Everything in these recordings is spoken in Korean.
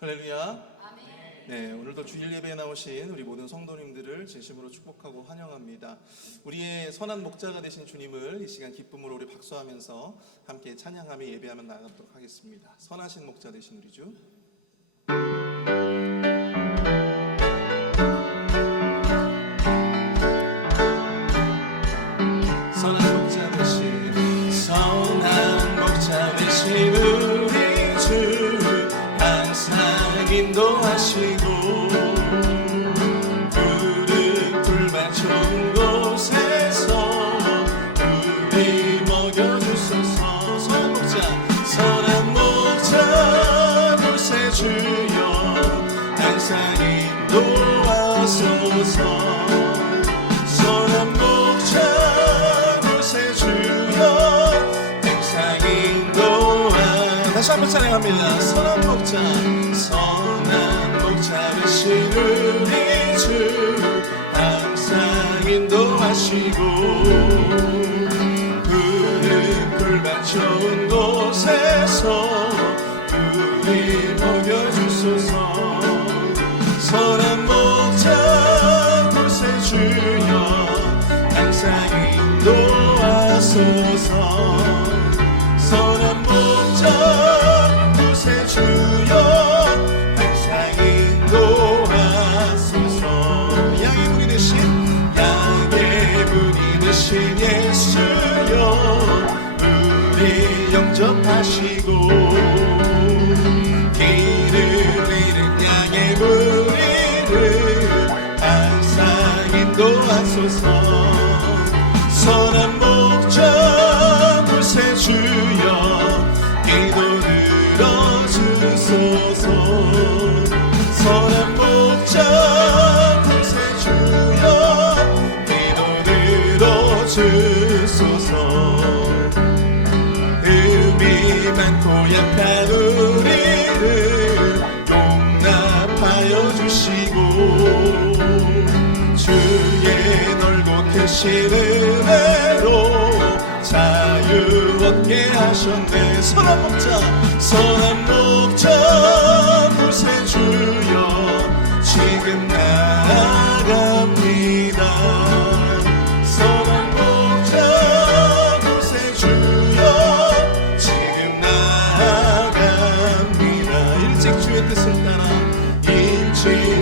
할렐루야. 네, 오늘도 주일 예배에 나오신 우리 모든 성도님들을 진심으로 축복하고 환영합니다. 우리의 선한 목자가 되신 주님을 이 시간 기쁨으로 우리 박수하면서 함께 찬양하며 예배하며 나아가도록 하겠습니다. 선하신 목자 되신 우리 주. 선한 목자 되신 우리 주, 항상 인도하시고 푸른 풀밭 좋은 곳에서 우리 먹여주소서. 선한 목자 곳에 주여 항상 인도하소서. 선한 목자 곳에 주여 항상 인도하. 다시 한번 찬양합니다. 선한 목자 되신 우리 주, 항상 인도하시고 푸른 풀밭 좋은 곳에서 우리 먹여주소서. 선한 목자 곳에 주여 항상 인도하소서. 선한 목자 곳에 주여 대신 예수여 우리 영접하시고 길을 잃은 양의 무리를 항상 인도하소서. 선한 목자 곳에 주여 기도 들어주소서. 선한 목자 곳에 주여 주소서. 의미 많고 약한 우리를 용납하여 주시고 주의 넓고 크신 은혜로 자유 얻게 하셨네. 선한 목자 곳에 주여 지금 나아갑니다.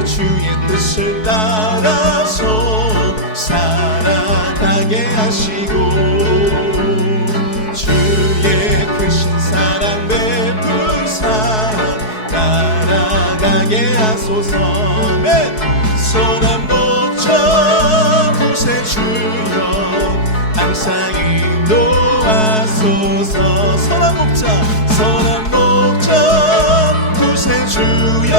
주의 뜻을 따라서 살아가게 하시고 주의 크신 사랑 베푸사 따라가게 하소서. 선한 목자 곳에 주여 항상 인도하소서. 선한 목자 곳에 주여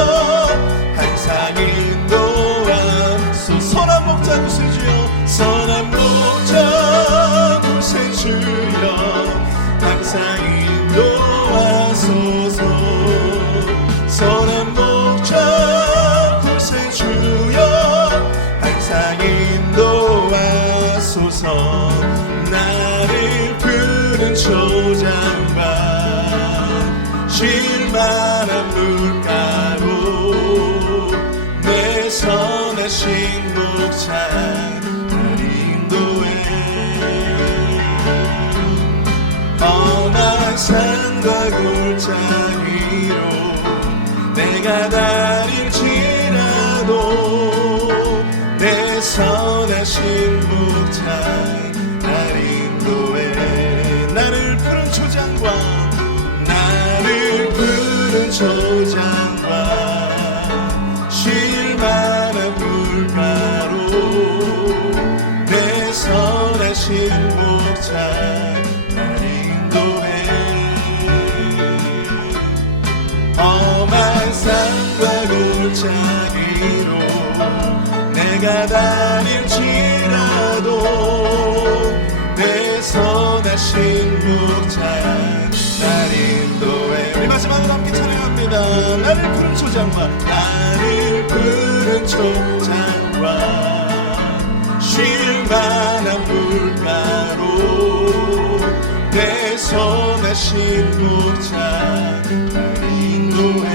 항상 인도하소서. 선한 목자 곳에 주여 선한 목자 곳에 주여 항상 인도하소서. 선한 목자 곳에 주여 항상 인도하소서. 나를 푸른 초장과 쉴만한 물가로 내 선하신 목자 날 인도해. 험한 산과 골짜기로 내가 다닐지라도 내 선하신 목자 날 인도해. 나를 푸른 초장과 쉴만한 물가로 내 선하신 목자 날 인도해. 험한 산과 골짜기로 내가 다닐지라도 내 선하신 목자 날 인도해. 우리 마지막으로 함께 찬양합니다. 나를 푸른 초장과 쉴만한 물가로 내 선하신 목자 날 인도해.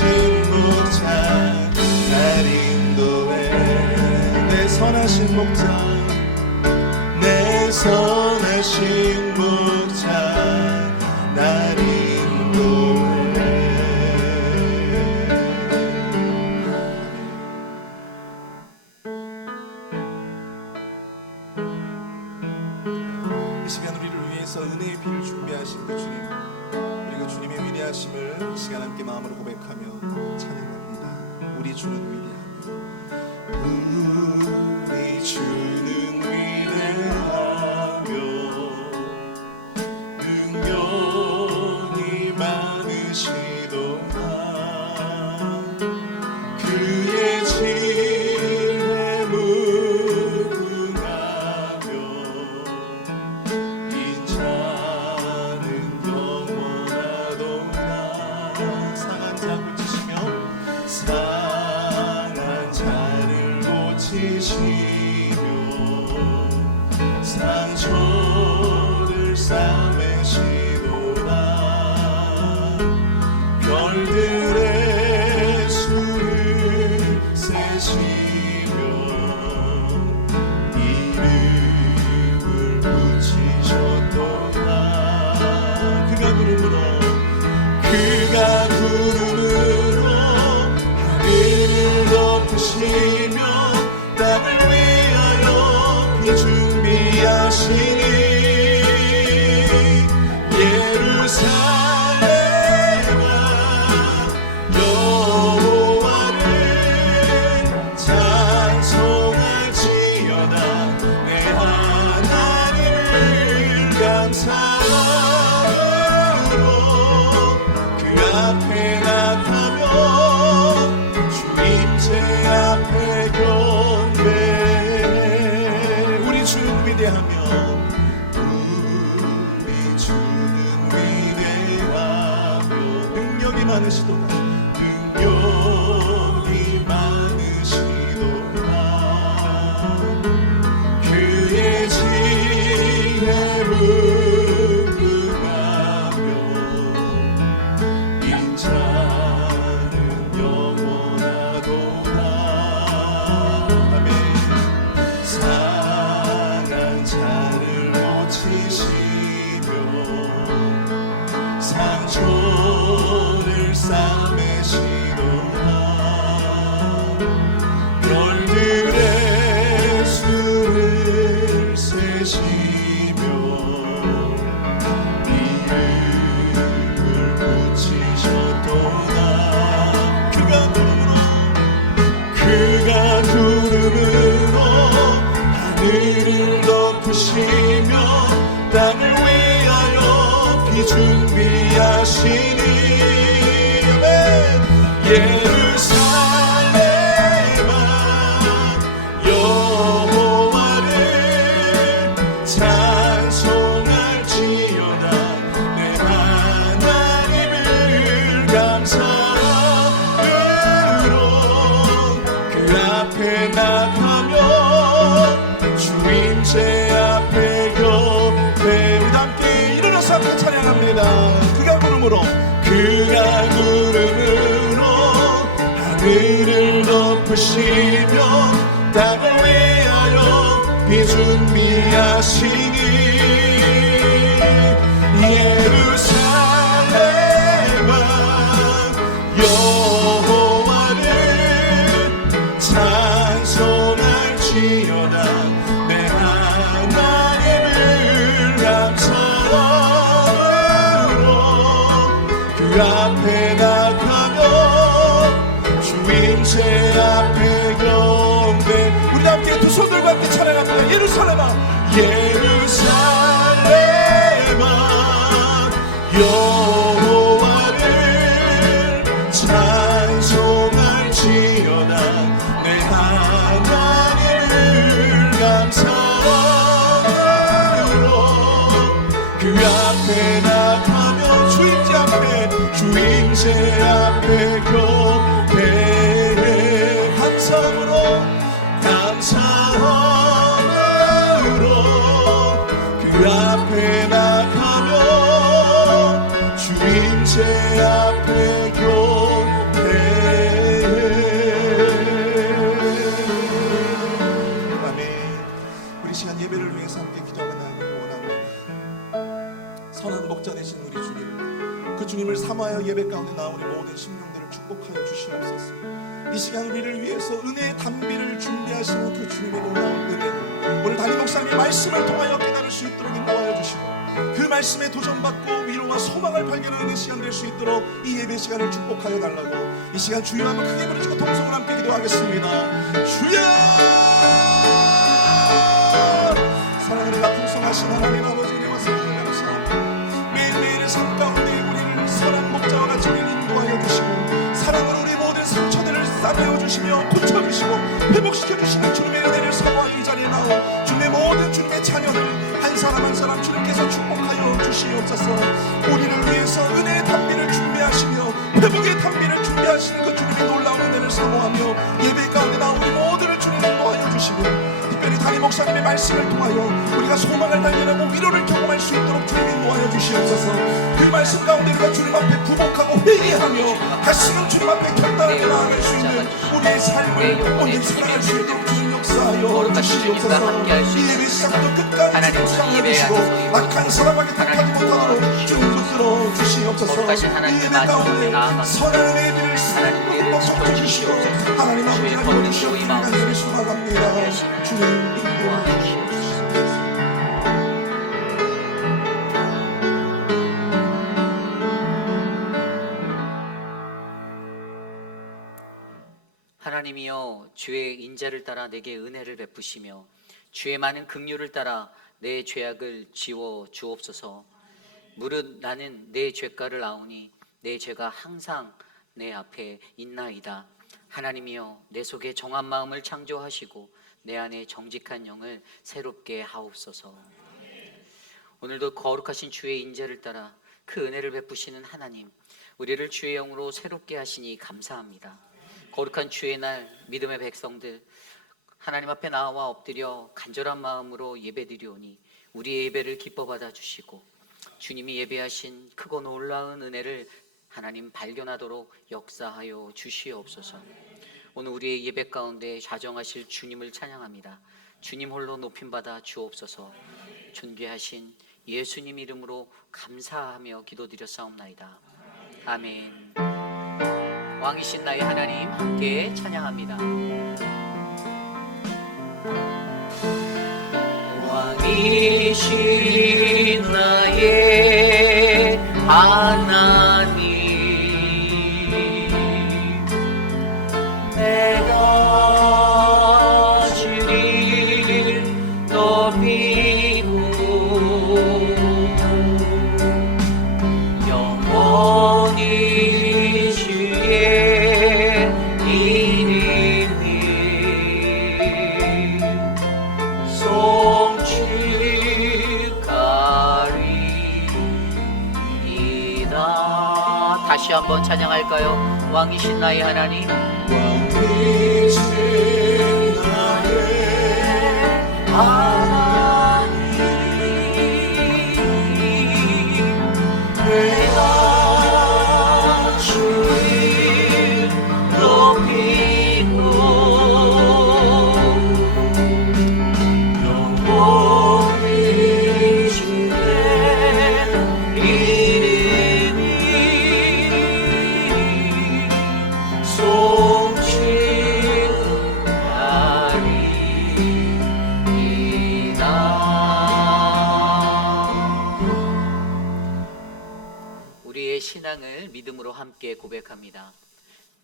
선하신 목자 날 인도해 내 선하신 목자 내 선하신 목자 날 인도해. 이 시간 우리를 위해서 은혜의 피를 준비하신 그 주님, 우리 그 주님의 위대하심을 이 시간 함께 마음으로 고백하며 찬양합니다. 우리 주는 위대하며 우리 주는 위대하며 능력이 많으시도다 그의 지혜 무궁하며 인자는 영원하도다 상한 자 고치시며 상한 자를 고치시며 상처를 싸매시도다 별들의 수를 세시며 이름을 붙이셨도다 그가 구름으로 하늘을 덮으시며 땅을 위하여 비 준비하시니 예루살렘아 여호와를 찬송할지어다 내 하나님을 감사함으로 그 앞에 나가며 주임새 앞에 경배해 우리 주는 위대하며 우리 주는 위대하며 능력이 많으시도다 능력이 많으시도다 그의 지혜 무궁하며 인자는 영원하도다 아멘. 상한 자를 고치시며 상처를 싸매시도다 별들의 수를 세시며 이름을 붙이셨도다 그가 구름으로 하늘을 덮으시며 땅을 위하여 비 준비하시니 예루살렘아 여호와를 찬송할지어다 내 하나님을 감사함으로 그 앞에 나가며 주임새 앞에 경배 우리 함께 일어나서 함께 찬양합니다. 그가 구름으로 하늘을 덮으시며 땅을 위하여 비 준비하시니 예루살렘아 여호와를 찬송할지어다 내 하나님을 감사함으로 그 앞에 나가며 주임새 앞에 경배 우리 함께 두 손들과 함께 찬양합니다. 예루살렘아 예루살렘아 여호와를 찬송할지어다 내 하나님을 감사함으로 그 앞에 나가며 주임새 앞에 경배해 감사함으로 그 앞에 나가며 주임새 앞에 경배해 축복하여 주시옵소서. 이 시간 우리를 위해서 은혜의 단비를 준비하시는 그 주님의 놀라운 은혜를 오늘 담임 목사님이 말씀을 통하여 깨달을 수 있도록 인도하여 주시고 그 말씀에 도전받고 위로와 소망을 발견하는 시간 될 수 있도록 이 예배 시간을 축복하여 달라고 이 시간 주여 한번 크게 부르시고 동성을 함께 기도하겠습니다. 주여! 사랑하는 풍성하신 하나님 아버지 은혜와 사랑을 감사합니다. 매일매일의 삶 가운데 우리를 선한 목자와 같이 인도하여 주시고 사랑으로 우리 모든 상처들을 싸매어 주시며 고쳐주시고 회복시켜주시는 주님의 은혜를 사모하여 이 자리에 나와 주님의 모든 주님의 자녀들 한 사람 한 사람 주님께서 축복하여 주시옵소서. 우리를 위해서 은혜의 단비를 준비하시며 회복의 단비를 준비하시는 그 주님의 놀라운 은혜를 사모하며 예배 가운데 나온 우리 모두를 주님 인도하여 주시고 특별히 담임 목사님의 말씀을 통하여 우리가 소망을 발견하고 위로를 경험할 수 있도록 주님 인도하여 주시옵소서. 그 말씀 가운데 우리가 주님 앞에 부복하고 회개하며 다시금 주님 앞에 결단하며 나아갈 수 있는 우리의 삶을 온전히 살아갈 수 있도록 주님 역사하여 주시옵소서. 이 예배 시작부터 끝까지 주님 사랑해 주시고 악한 사람에게 택하지 못하도록 주님 붙들어 주시옵소서. 이 예배 가운데 선한 예배를 꼭 섞어주시고 하나님 아버지 하나님 주시옵소서. 간절히 소망합니다. 주님 인도하여 주시옵소서. 하나님이여 주의 인자를 따라 내게 은혜를 베푸시며 주의 많은 긍휼을 따라 내 죄악을 지워 주옵소서. 무릇 나는 내 죄가를 아오니 내 죄가 항상 내 앞에 있나이다. 하나님이여 내 속에 정한 마음을 창조하시고 내 안에 정직한 영을 새롭게 하옵소서. 오늘도 거룩하신 주의 인자를 따라 그 은혜를 베푸시는 하나님, 우리를 주의 영으로 새롭게 하시니 감사합니다. 거룩한 주의 날 믿음의 백성들 하나님 앞에 나와 엎드려 간절한 마음으로 예배드리오니 우리의 예배를 기뻐 받아주시고 주님이 예배하신 크고 놀라운 은혜를 하나님 발견하도록 역사하여 주시옵소서. 오늘 우리의 예배 가운데 좌정하실 주님을 찬양합니다. 주님 홀로 높임받아 주옵소서. 존귀하신 예수님 이름으로 감사하며 기도드렸사옵나이다. 아멘. 왕이신 나의 하나님 함께 찬양합니다. 왕이신 나의 하나님 내가 주를 높이고 영원히 주의 이름을 송축하리이다. 다시 한번 찬양할까요? 왕이신 나의 하나님, 왕이신 나의 하나님 내가 주를 높이고 영원히 주의 이름을 우리의 신앙을 믿음으로 함께 고백합니다.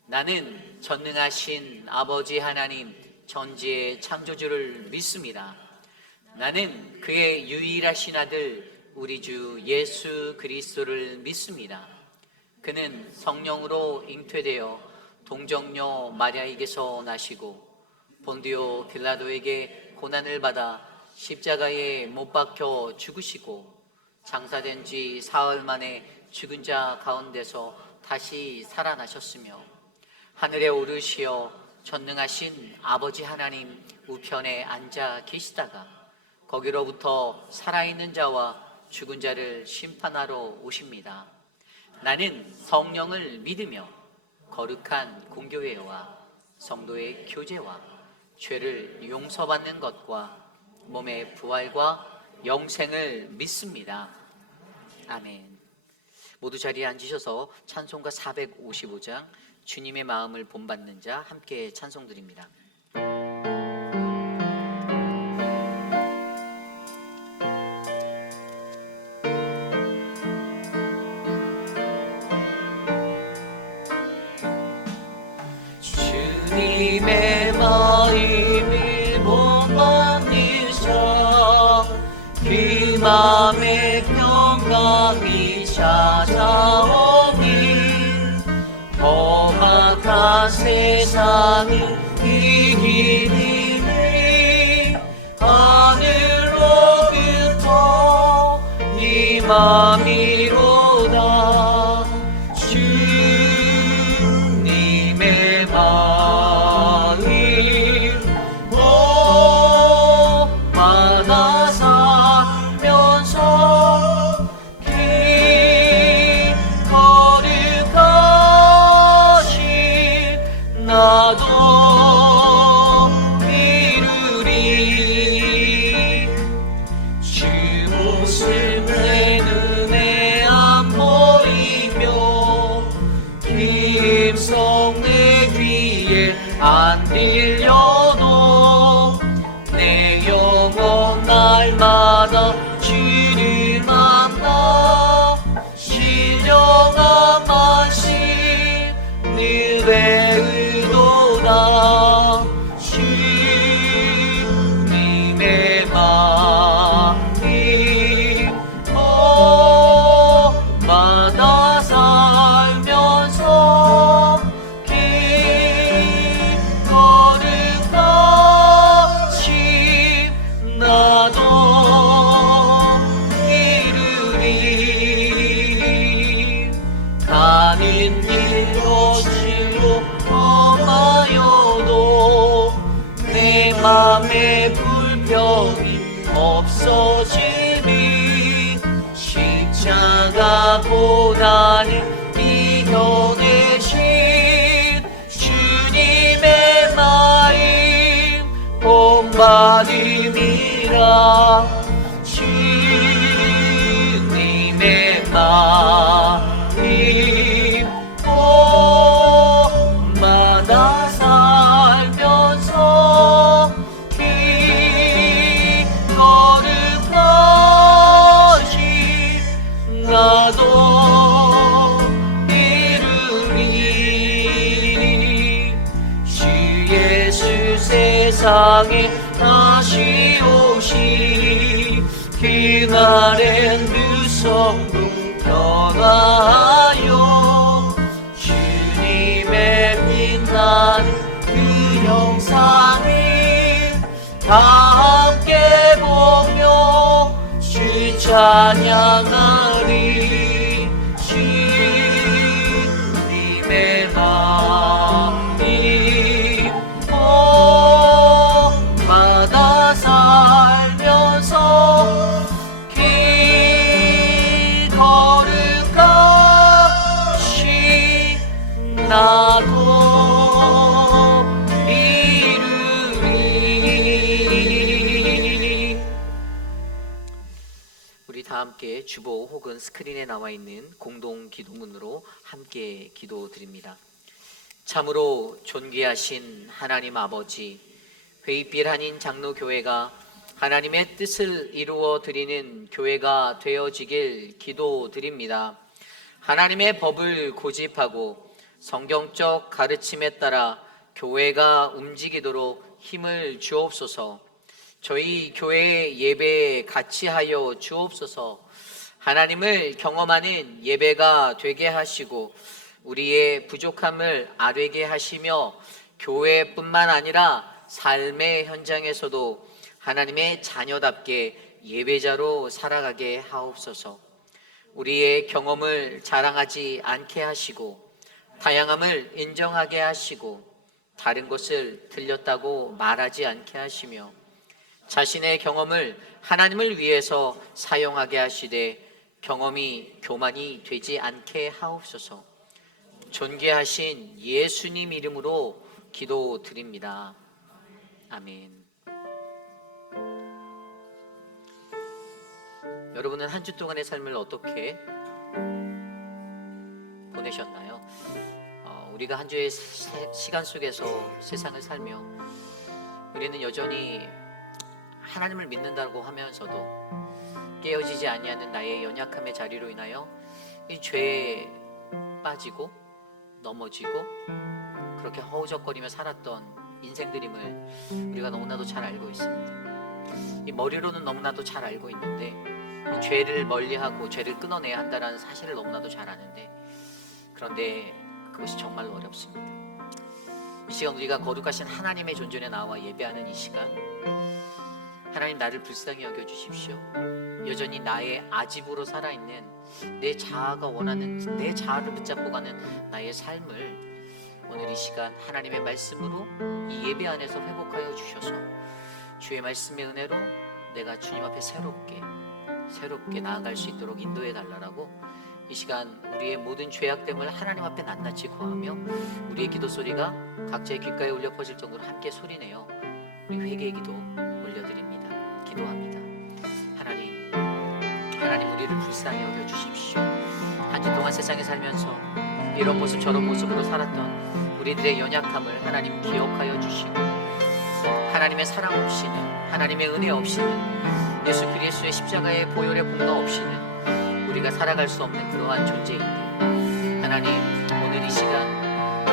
나는 전능하신 아버지 하나님 전지의 창조주를 믿습니다. 나는 그의 유일하신 아들 우리 주 예수 그리스도를 믿습니다. 그는 성령으로 잉태되어 동정녀 마리아에게서 나시고 본디오 빌라도에게 고난을 받아 십자가에 못 박혀 죽으시고 장사된 지 사흘 만에 죽은 자 가운데서 다시 살아나셨으며 하늘에 오르시어 전능하신 아버지 하나님 우편에 앉아 계시다가 거기로부터 살아있는 자와 죽은 자를 심판하러 오십니다. 나는 성령을 믿으며 거룩한 공교회와 성도의 교제와 죄를 용서받는 것과 몸의 부활과 영생을 믿습니다. 아멘. 모두 자리에 앉으셔서 찬송가 455장 주님의 마음을 본받는 자 함께 찬송 드립니다. 주님의 마음을 본받는 자 그 맘에 평강이 찾아오니 험악한 세상을 이기니 하늘로부터 임함이로다. 주님의 마음 본받아 살면서 길 걸음까지 나도 이루리. 주 모습 내 눈에 안 보이며 힘성 내 귀에 안 들려도 내 영혼 날마다 주를 만나 신령한 만신 늘 배우도다. 주님의 마음 본받아 살면서 길 걸음까지 나도 이루리. 가는 길 거칠고 험하여도 내 맘에 불평이 없어지니 십자가보다는 이겨내신 주님의 마음 본받음이라. 주님의 마음 본받아 살면서 길 걸음까지 나도 이루리. 주 예수 세상에 다시 오시 그날엔 무성동 변화하여 주님의 빛나는 그 형상을 다 함께 보며 주 찬양하리. 주님의 마음 본받아 살면서 길 걸음까지 나도 이루리. 우리 다 함께 주보 혹은 스크린에 나와 있는 공동 기도문으로 함께 기도드립니다. 참으로 존귀하신 하나님 아버지, 회의빛 한인 장로교회가 하나님의 뜻을 이루어 드리는 교회가 되어지길 기도드립니다. 하나님의 법을 고집하고 성경적 가르침에 따라 교회가 움직이도록 힘을 주옵소서. 저희 교회의 예배에 같이 하여 주옵소서. 하나님을 경험하는 예배가 되게 하시고 우리의 부족함을 아뢰게 하시며 교회뿐만 아니라 삶의 현장에서도 하나님의 자녀답게 예배자로 살아가게 하옵소서. 우리의 경험을 자랑하지 않게 하시고 다양함을 인정하게 하시고 다른 것을 들렸다고 말하지 않게 하시며 자신의 경험을 하나님을 위해서 사용하게 하시되 경험이 교만이 되지 않게 하옵소서. 존귀하신 예수님 이름으로 기도드립니다. 아멘. 여러분은 한 주 동안의 삶을 어떻게 보내셨나요? 우리가 한 주의 시간 속에서 세상을 살며 우리는 여전히 하나님을 믿는다고 하면서도 깨어지지 아니하는 나의 연약함의 자리로 인하여 이 죄에 빠지고 넘어지고 그렇게 허우적거리며 살았던 인생들임을 우리가 너무나도 잘 알고 있습니다. 이 머리로는 너무나도 잘 알고 있는데 이 죄를 멀리하고 죄를 끊어내야 한다는 사실을 너무나도 잘 아는데, 그런데 그것이 정말로 어렵습니다. 이 시간 우리가 거룩하신 하나님의 존전에 나와 예배하는 이 시간, 하나님 나를 불쌍히 여겨주십시오. 여전히 나의 아집으로 살아있는 내 자아가 원하는 내 자아를 붙잡고 가는 나의 삶을 오늘 이 시간 하나님의 말씀으로 이 예배 안에서 회복하여 주셔서 주의 말씀의 은혜로 내가 주님 앞에 새롭게 나아갈 수 있도록 인도해 달라고 이 시간 우리의 모든 죄악됨을 하나님 앞에 낱낱이 고하며 우리의 기도 소리가 각자의 귓가에 울려 퍼질 정도로 함께 소리내어 우리 회개의 기도 올려드립니다. 기도합니다. 하나님 우리를 불쌍히 여겨주십시오. 한 주 동안 세상에 살면서 이런 모습 저런 모습으로 살았던 우리들의 연약함을 하나님 기억하여 주시고, 하나님의 사랑 없이는, 하나님의 은혜 없이는, 예수 그리스도의 십자가의 보혈의 공로 없이는 우리가 살아갈 수 없는 그러한 존재인데, 하나님 오늘 이 시간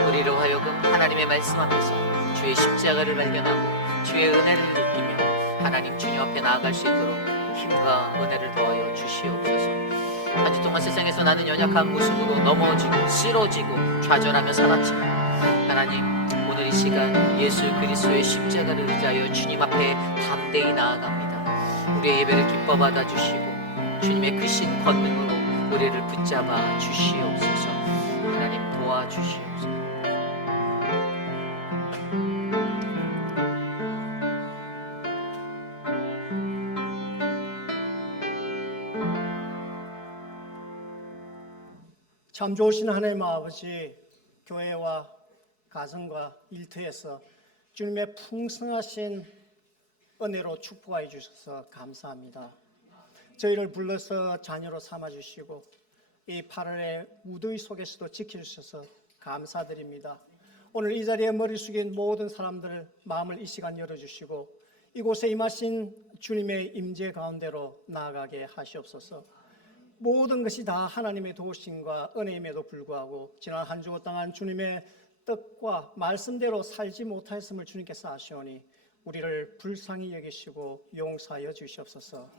우리로 하여금 하나님의 말씀 앞에서 주의 십자가를 발견하고 주의 은혜를 느끼며 하나님 주님 앞에 나아갈 수 있도록 힘과 은혜를 더하여 주시옵소서. 한 주 동안 세상에서 나는 연약한 모습으로 넘어지고 쓰러지고 좌절하며 살았지만 하나님 오늘 이 시간 예수 그리스도의 십자가를 의지하여 주님 앞에 담대히 나아갑니다. 우리의 예배를 기뻐 받아주시고 주님의 크신 권능으로 우리를 붙잡아 주시옵소서. 하나님 도와주시옵소서. 참 좋으신 하나님 아버지, 교회와 가정과 일터에서 주님의 풍성하신 은혜로 축복하여 주셔서 감사합니다. 저희를 불러서 자녀로 삼아주시고 이 8월의 무더위 속에서도 지켜주셔서 감사드립니다. 오늘 이 자리에 머리 숙인 모든 사람들 마음을 이 시간 열어주시고 이곳에 임하신 주님의 임재 가운데로 나아가게 하시옵소서. 모든 것이 다 하나님의 도우심과 은혜임에도 불구하고 지난 한 주 동안 주님의 뜻과 말씀대로 살지 못하였음을 주님께서 아시오니 우리를 불쌍히 여기시고 용서하여 주시옵소서.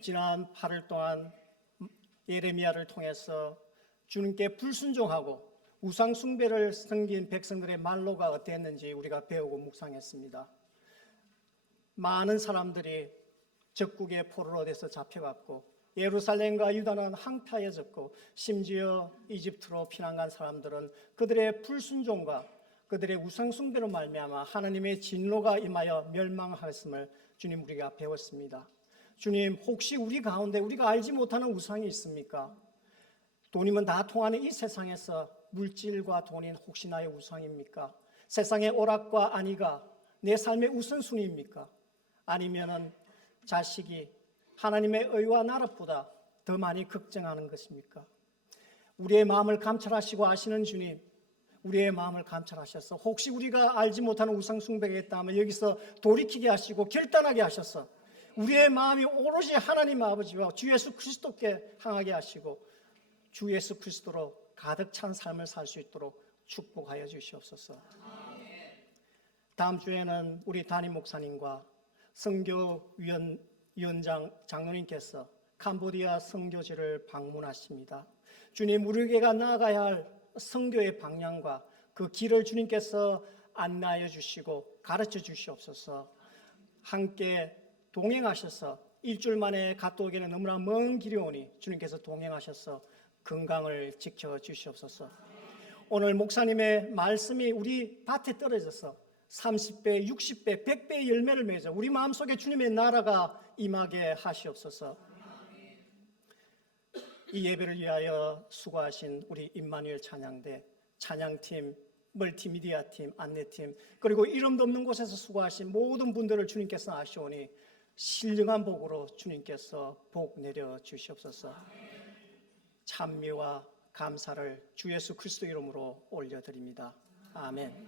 지난 8일 동안 예레미야를 통해서 주님께 불순종하고 우상 숭배를 섬긴 백성들의 말로가 어땠는지 우리가 배우고 묵상했습니다. 많은 사람들이 적국의 포로로돼서 잡혀갔고 예루살렘과 유다는 항폐해졌고 심지어 이집트로 피난간 사람들은 그들의 불순종과 그들의 우상 숭배로 말미암아 하나님의 진노가 임하여 멸망하였음을 주님 우리가 배웠습니다. 주님, 혹시 우리 가운데 우리가 알지 못하는 우상이 있습니까? 돈이면 다 통하는 이 세상에서 물질과 돈이 혹시 나의 우상입니까? 세상의 오락과 안위가 내 삶의 우선순위입니까? 아니면은 자식이 하나님의 의와 나라보다 더 많이 걱정하는 것입니까? 우리의 마음을 감찰하시고 아시는 주님, 우리의 마음을 감찰하셔서 혹시 우리가 알지 못하는 우상 숭배가 있다면 여기서 돌이키게 하시고 결단하게 하셔서 우리의 마음이 오로지 하나님 아버지와 주 예수 그리스도께 향하게 하시고 주 예수 그리스도로 가득 찬 삶을 살 수 있도록 축복하여 주시옵소서. 다음 주에는 우리 담임 목사님과 선교위원장 장로님께서 캄보디아 선교지를 방문하십니다. 주님, 우리에게 나아가야 할 선교의 방향과 그 길을 주님께서 안내하여 주시고 가르쳐 주시옵소서. 함께 동행하셔서 일주일 만에 갔다 오기에는 너무나 먼 길이 오니 주님께서 동행하셔서 건강을 지켜 주시옵소서. 오늘 목사님의 말씀이 우리 밭에 떨어져서 30배, 60배, 100배의 열매를 맺어 우리 마음속에 주님의 나라가 임하게 하시옵소서. 이 예배를 위하여 수고하신 우리 임마누엘 찬양대, 찬양팀, 멀티미디어 팀, 안내팀, 그리고 이름도 없는 곳에서 수고하신 모든 분들을 주님께서 아시오니 신령한 복으로 주님께서 복 내려 주시옵소서. 찬미와 감사를 주 예수 그리스도 이름으로 올려드립니다. 아멘.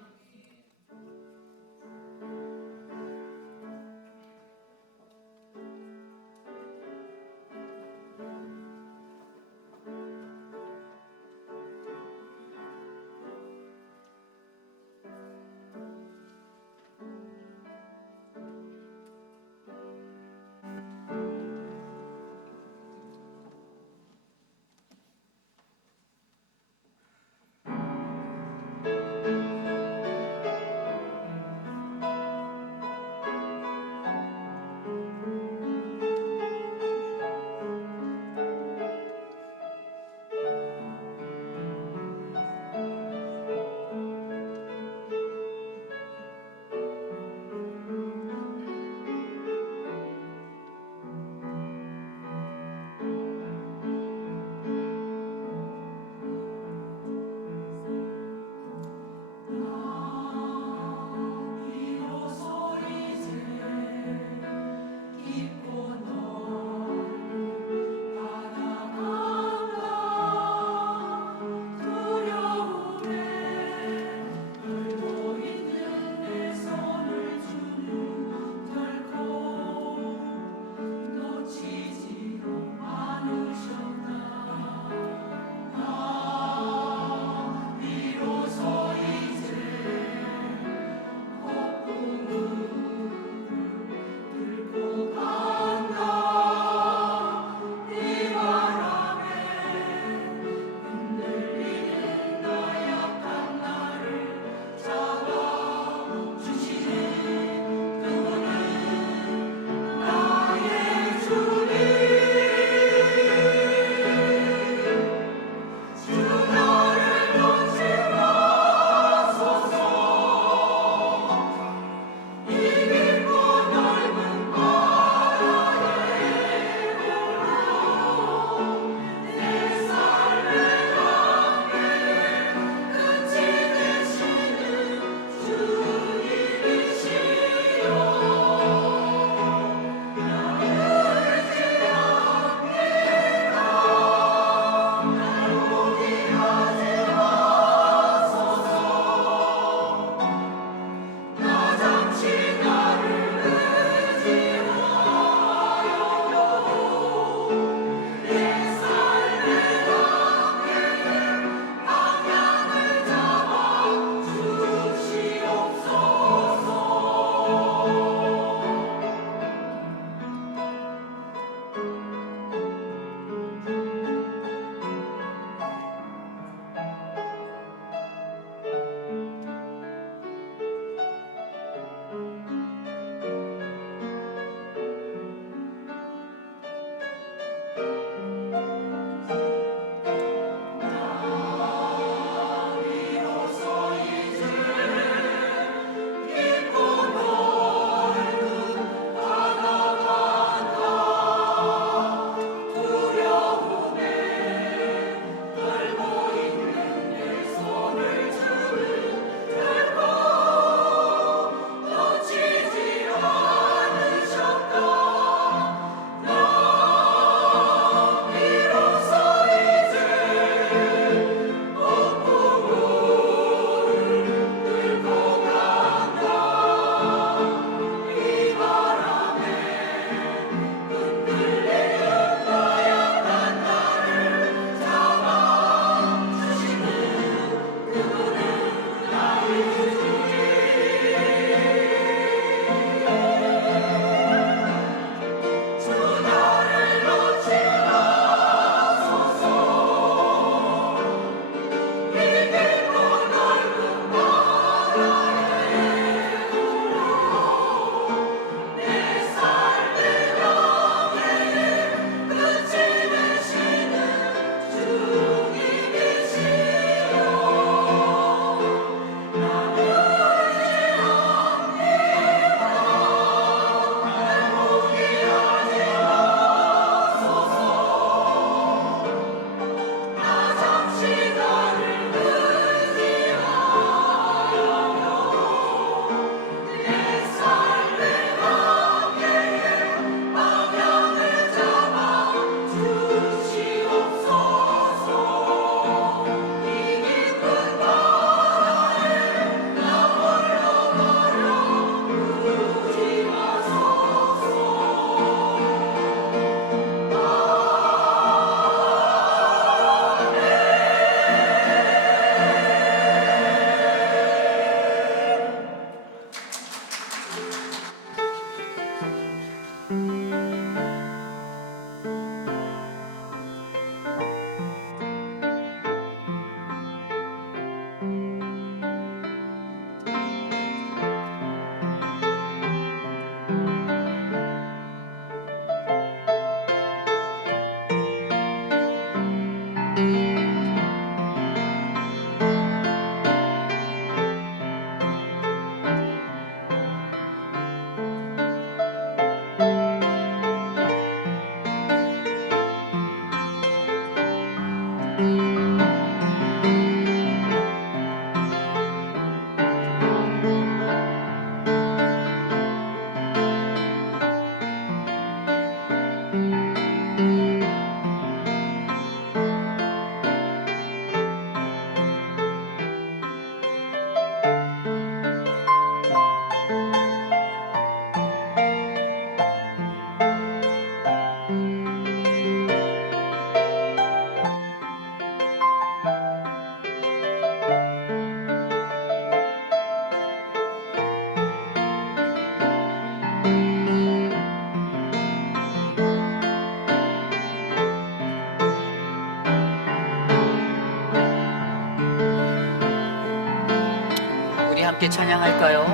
함께 찬양할까요?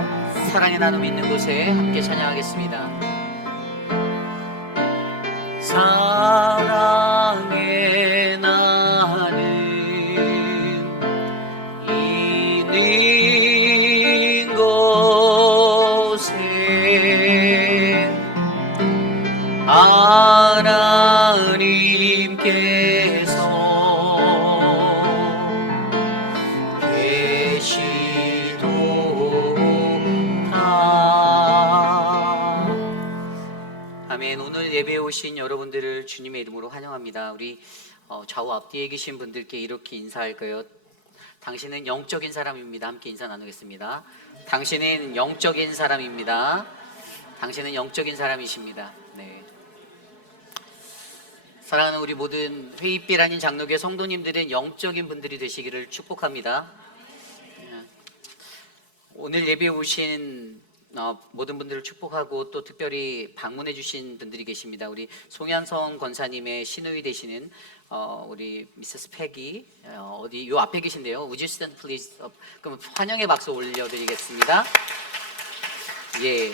사랑의 나눔 있는 곳에 함께 찬양하겠습니다. 사랑의 나눔 있는 곳에 하나님께서 계시도다. 아멘. 오늘 예배에 오신 여러분들을 주님의 이름으로 환영합니다. 우리 좌우 앞뒤에 계신 분들께 이렇게 인사할까요? 당신은 영적인 사람입니다. 함께 인사 나누겠습니다. 당신은 영적인 사람입니다. 당신은 영적인 사람이십니다. 네. 사랑하는 우리 모든 회의빛 아닌 장로교회 성도님들은 영적인 분들이 되시기를 축복합니다. 오늘 예배에 오신 모든 분들을 축복하고 또 특별히 방문해 주신 분들이 계십니다. 우리 송현성 권사님의 시누이 되시는 우리 미세스 패기 어디 요 앞에 계신데요. Would you stand please? 그럼 환영의 박수 올려드리겠습니다. 예.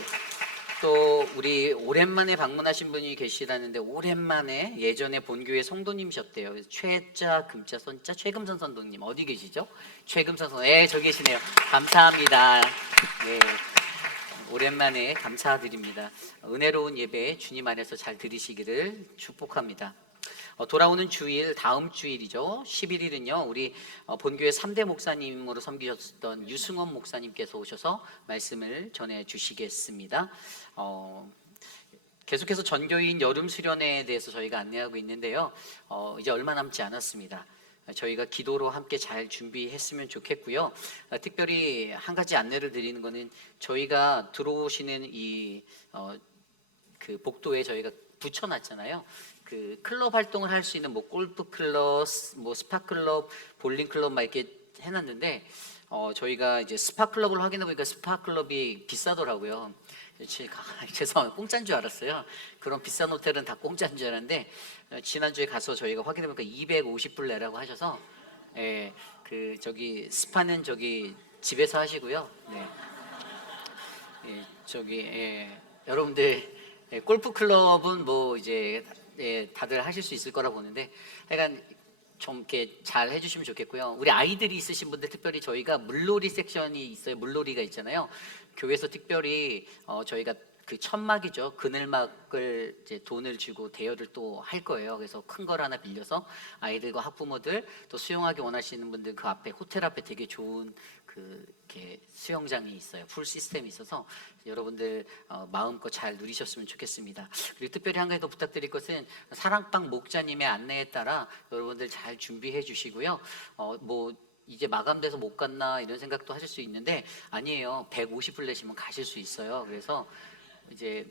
또 우리 오랜만에 방문하신 분이 계시다는데 오랜만에 예전에 본교회 성도님이셨대요. 최자 금자 선자 최금선 선도님 어디 계시죠? 최금선 선도 저기 계시네요. 감사합니다. 네. 오랜만에 감사드립니다. 은혜로운 예배 주님 안에서 잘 드리시기를 축복합니다. 돌아오는 주일 다음 주일이죠. 11일은요. 우리 본교회 3대 목사님으로 섬기셨던 유승원 목사님께서 오셔서 말씀을 전해 주시겠습니다. 계속해서 전교인 여름 수련회에 대해서 저희가 안내하고 있는데요. 이제 얼마 남지 않았습니다. 저희가 기도로 함께 잘 준비했으면 좋겠고요. 특별히 한 가지 안내를 드리는 거는 저희가 들어오시는 그 복도에 저희가 붙여놨잖아요. 그 클럽 활동을 할 수 있는 뭐 골프 클럽, 뭐 스파 클럽, 볼링 클럽 막 이렇게 해놨는데 저희가 이제 스파 클럽을 확인해 보니까 스파 클럽이 비싸더라고요. 죄송합니다. 공짜인 줄 알았어요. 그런 비싼 호텔은 다 공짜인 줄 알았는데 지난주에 가서 저희가 확인해 보니까 250불 내라고 하셔서 그 저기 스파는 저기 집에서 하시고요. 네. 여러분들 골프 클럽은 뭐 이제 다들 하실 수 있을 거라 보는데 하여간 좀 이렇게 잘 해주시면 좋겠고요. 우리 아이들이 있으신 분들 특별히 저희가 물놀이 섹션이 있어요. 물놀이가 있잖아요. 교회에서 특별히 저희가 그 천막이죠. 그늘막을 이제 돈을 주고 대여를 또 할 거예요. 그래서 큰 걸 하나 빌려서 아이들과 학부모들 또 수영하기 원하시는 분들 그 앞에 호텔 앞에 되게 좋은 이렇게 수영장이 있어요. 풀 시스템이 있어서 여러분들 마음껏 잘 누리셨으면 좋겠습니다. 그리고 특별히 한 가지 더 부탁드릴 것은 사랑방 목자님의 안내에 따라 여러분들 잘 준비해 주시고요. 뭐 이제 마감돼서 못 갔나 이런 생각도 하실 수 있는데 아니에요. 150불 내시면 가실 수 있어요. 그래서 이제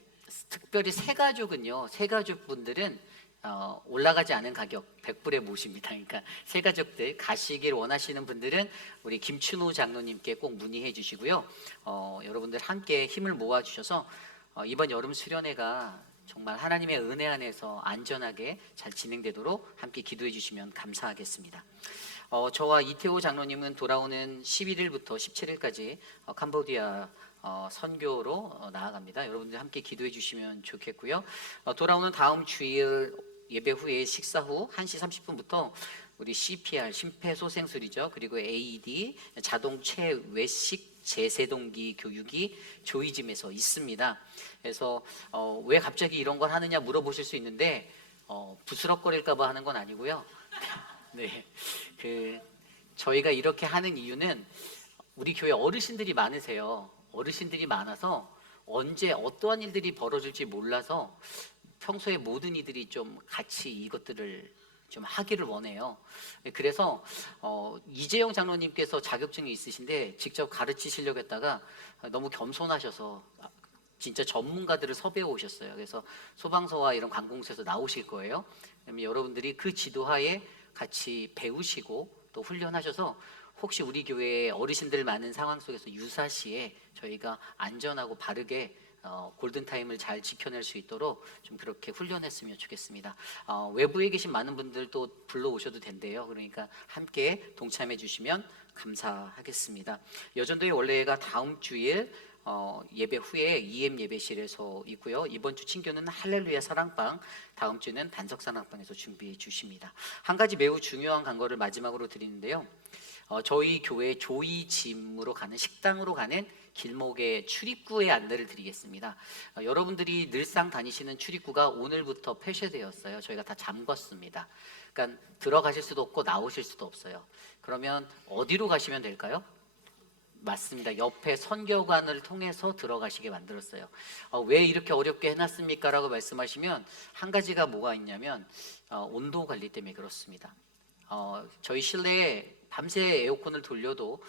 특별히 새가족은요. 새가족분들은 올라가지 않은 가격 100불에 모십니다. 그러니까 새가족들 가시길 원하시는 분들은 우리 김춘호 장로님께 꼭 문의해 주시고요. 여러분들 함께 힘을 모아 주셔서 이번 여름 수련회가 정말 하나님의 은혜 안에서 안전하게 잘 진행되도록 함께 기도해 주시면 감사하겠습니다. 저와 이태호 장로님은 돌아오는 11일부터 17일까지 캄보디아 선교로 나아갑니다. 여러분들 함께 기도해 주시면 좋겠고요. 돌아오는 다음 주일 예배 후에 식사 후 1시 30분부터 우리 CPR 심폐소생술이죠. 그리고 AED 자동체 외식 제세동기 교육이 조이짐에서 있습니다. 그래서 왜 갑자기 이런 걸 하느냐 물어보실 수 있는데 부스럭거릴까봐 하는 건 아니고요. 네, 저희가 이렇게 하는 이유는 우리 교회 어르신들이 많으세요. 어르신들이 많아서 언제 어떠한 일들이 벌어질지 몰라서 평소에 모든 이들이 좀 같이 이것들을 좀 하기를 원해요. 그래서 이재영 장로님께서 자격증이 있으신데 직접 가르치시려고 했다가 너무 겸손하셔서 진짜 전문가들을 섭외해 오셨어요. 그래서 소방서와 이런 관공서에서 나오실 거예요. 그러면 여러분들이 그 지도하에 같이 배우시고 또 훈련하셔서 혹시 우리 교회에 어르신들 많은 상황 속에서 유사시에 저희가 안전하고 바르게 골든타임을 잘 지켜낼 수 있도록 좀 그렇게 훈련했으면 좋겠습니다. 외부에 계신 많은 분들도 불러오셔도 된대요. 그러니까 함께 동참해 주시면 감사하겠습니다. 여전도의 원래가 다음 주일 예배 후에 EM 예배실에서 있고요. 이번 주 친교는 할렐루야 사랑방, 다음 주는 단석 사랑방에서 준비해 주십니다. 한 가지 매우 중요한 간거를 마지막으로 드리는데요. 저희 교회 조이짐으로 가는 식당으로 가는 길목의 출입구의 안내를 드리겠습니다. 여러분들이 늘상 다니시는 출입구가 오늘부터 폐쇄되었어요. 저희가 다 잠궜습니다. 그러니까 들어가실 수도 없고 나오실 수도 없어요. 그러면 어디로 가시면 될까요? 맞습니다. 옆에 선교관을 통해서 들어가시게 만들었어요. 왜 이렇게 어렵게 해놨습니까? 라고 말씀하시면 한 가지가 뭐가 있냐면 온도 관리 때문에 그렇습니다. 저희 실내에 밤새 에어컨을 돌려도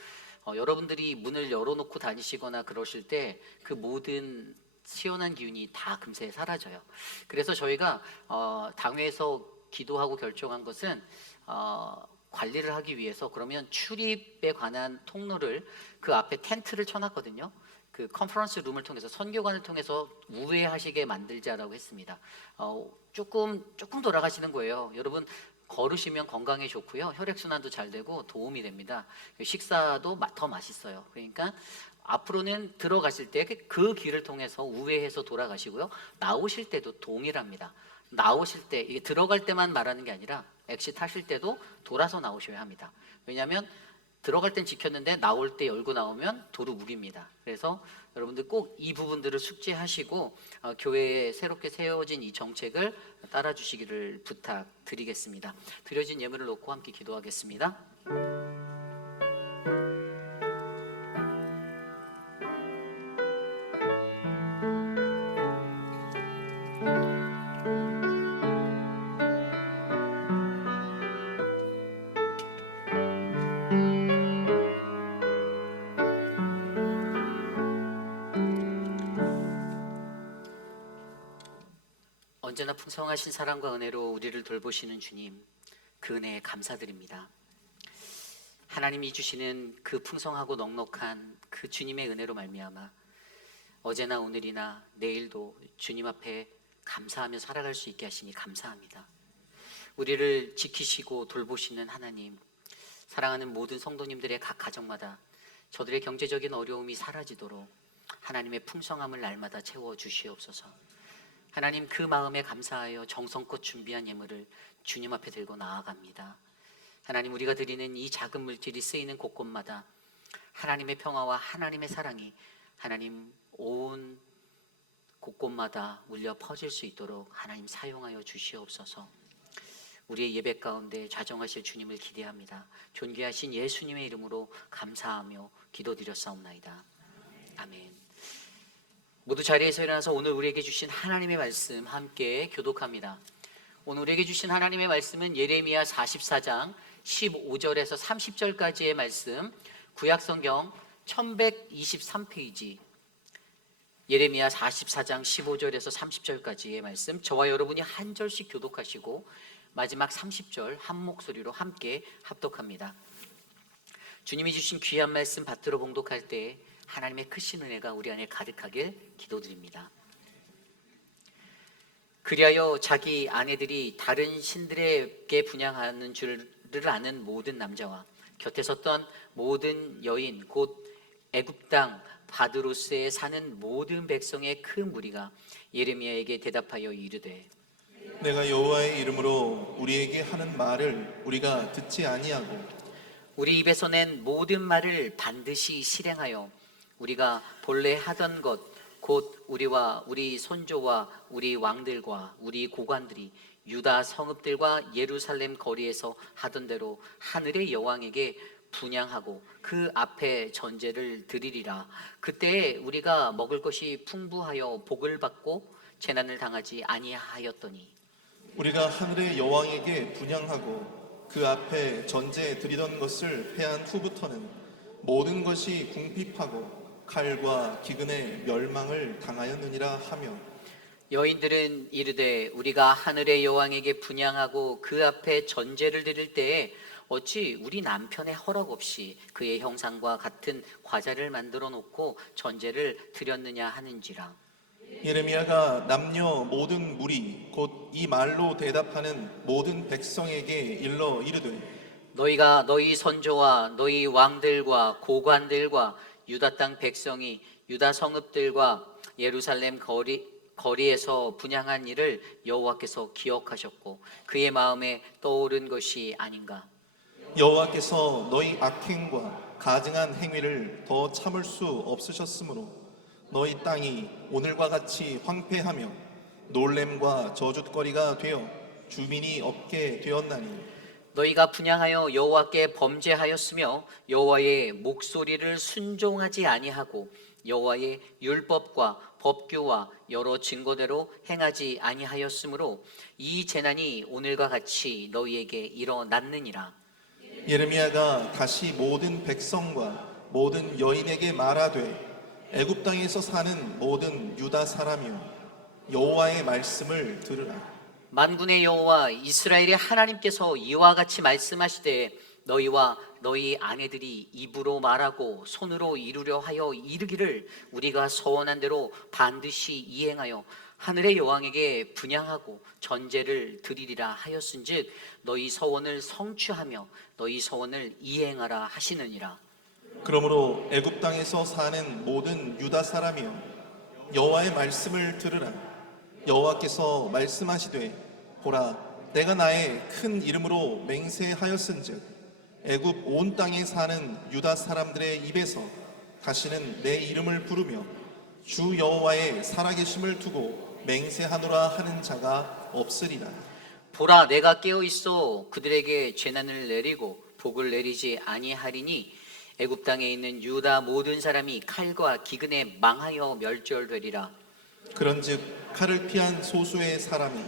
여러분들이 문을 열어놓고 다니시거나 그러실 때 그 모든 시원한 기운이 다 금세 사라져요. 그래서 저희가 당회에서 기도하고 결정한 것은 관리를 하기 위해서 그러면 출입에 관한 통로를 그 앞에 텐트를 쳐놨거든요. 그 컨퍼런스 룸을 통해서 선교관을 통해서 우회하시게 만들자라고 했습니다. 조금 돌아가시는 거예요. 여러분 걸으시면 건강에 좋고요. 혈액순환도 잘 되고 도움이 됩니다. 식사도 더 맛있어요. 그러니까 앞으로는 들어가실 때 그 길을 통해서 우회해서 돌아가시고요. 나오실 때도 동일합니다. 나오실 때, 이게 들어갈 때만 말하는 게 아니라 엑시트 하실 때도 돌아서 나오셔야 합니다. 왜냐하면 들어갈 땐 지켰는데 나올 때 열고 나오면 도루 묵입니다. 그래서 여러분들 꼭 이 부분들을 숙지하시고 교회에 새롭게 세워진 이 정책을 따라 주시기를 부탁드리겠습니다. 드려진 예물을 놓고 함께 기도하겠습니다. 언제나 풍성하신 사랑과 은혜로 우리를 돌보시는 주님, 그 은혜에 감사드립니다. 하나님이 주시는 그 풍성하고 넉넉한 그 주님의 은혜로 말미암아 어제나 오늘이나 내일도 주님 앞에 감사하며 살아갈 수 있게 하시니 감사합니다. 우리를 지키시고 돌보시는 하나님, 사랑하는 모든 성도님들의 각 가정마다 저들의 경제적인 어려움이 사라지도록 하나님의 풍성함을 날마다 채워 주시옵소서. 하나님, 그 마음에 감사하여 정성껏 준비한 예물을 주님 앞에 들고 나아갑니다. 하나님, 우리가 드리는 이 작은 물질이 쓰이는 곳곳마다 하나님의 평화와 하나님의 사랑이 하나님 온 곳곳마다 울려 퍼질 수 있도록 하나님 사용하여 주시옵소서. 우리의 예배 가운데 좌정하실 주님을 기대합니다. 존귀하신 예수님의 이름으로 감사하며 기도드렸사옵나이다. 아멘. 모두 자리에서 일어나서 오늘 우리에게 주신 하나님의 말씀 함께 교독합니다. 오늘 우리에게 주신 하나님의 말씀은 예레미야 44장 15절에서 30절까지의 말씀, 구약성경 1123페이지, 예레미야 44장 15절에서 30절까지의 말씀, 저와 여러분이 한 절씩 교독하시고 마지막 30절 한 목소리로 함께 합독합니다. 주님이 주신 귀한 말씀 받들어 봉독할 때 하나님의 크신 은혜가 우리 안에 가득하길 기도드립니다. 그리하여 자기 아내들이 다른 신들에게 분향하는 줄을 아는 모든 남자와 곁에 섰던 모든 여인 곧 애굽 땅 바드로스에 사는 모든 백성의 큰 무리가 예레미야에게 대답하여 이르되 내가 여호와의 이름으로 우리에게 하는 말을 우리가 듣지 아니하고 우리 입에서 낸 모든 말을 반드시 실행하여 우리가 본래 하던 것 곧 우리와 우리 손조와 우리 왕들과 우리 고관들이 유다 성읍들과 예루살렘 거리에서 하던 대로 하늘의 여왕에게 분향하고 그 앞에 전제를 드리리라. 그때에 우리가 먹을 것이 풍부하여 복을 받고 재난을 당하지 아니하였더니 우리가 하늘의 여왕에게 분향하고 그 앞에 전제 드리던 것을 패한 후부터는 모든 것이 궁핍하고 칼과 기근의 멸망을 당하였느니라 하며 여인들은 이르되 우리가 하늘의 여왕에게 분향하고 그 앞에 전제를 드릴 때에 어찌 우리 남편의 허락 없이 그의 형상과 같은 과자를 만들어 놓고 전제를 드렸느냐 하는지라. 예레미야가 남녀 모든 무리 곧 이 말로 대답하는 모든 백성에게 일러 이르되 너희가 너희 선조와 너희 왕들과 고관들과 유다 땅 백성이 유다 성읍들과 예루살렘 거리에서 분향한 일을 여호와께서 기억하셨고 그의 마음에 떠오른 것이 아닌가. 여호와께서 너희 악행과 가증한 행위를 더 참을 수 없으셨으므로 너희 땅이 오늘과 같이 황폐하며 놀램과 저주거리가 되어 주민이 없게 되었나니 너희가 분향하여 여호와께 범죄하였으며 여호와의 목소리를 순종하지 아니하고 여호와의 율법과 법규와 여러 증거대로 행하지 아니하였으므로 이 재난이 오늘과 같이 너희에게 일어났느니라. 예레미야가 다시 모든 백성과 모든 여인에게 말하되 애굽 땅에서 사는 모든 유다 사람이여 여호와의 말씀을 들으라. 만군의 여호와 이스라엘의 하나님께서 이와 같이 말씀하시되 너희와 너희 아내들이 입으로 말하고 손으로 이루려 하여 이르기를 우리가 서원한 대로 반드시 이행하여 하늘의 여왕에게 분향하고 전제를 드리리라 하였은즉 너희 서원을 성취하며 너희 서원을 이행하라 하시느니라. 그러므로 애굽 땅에서 사는 모든 유다 사람이여 여호와의 말씀을 들으라. 여호와께서 말씀하시되 보라 내가 나의 큰 이름으로 맹세하였은즉 애굽 온 땅에 사는 유다 사람들의 입에서 다시는 내 이름을 부르며 주 여호와의 살아계심을 두고 맹세하노라 하는 자가 없으리라. 보라 내가 깨어 있어 그들에게 재난을 내리고 복을 내리지 아니하리니 애굽 땅에 있는 유다 모든 사람이 칼과 기근에 망하여 멸절되리라. 그런즉 칼을 피한 소수의 사람이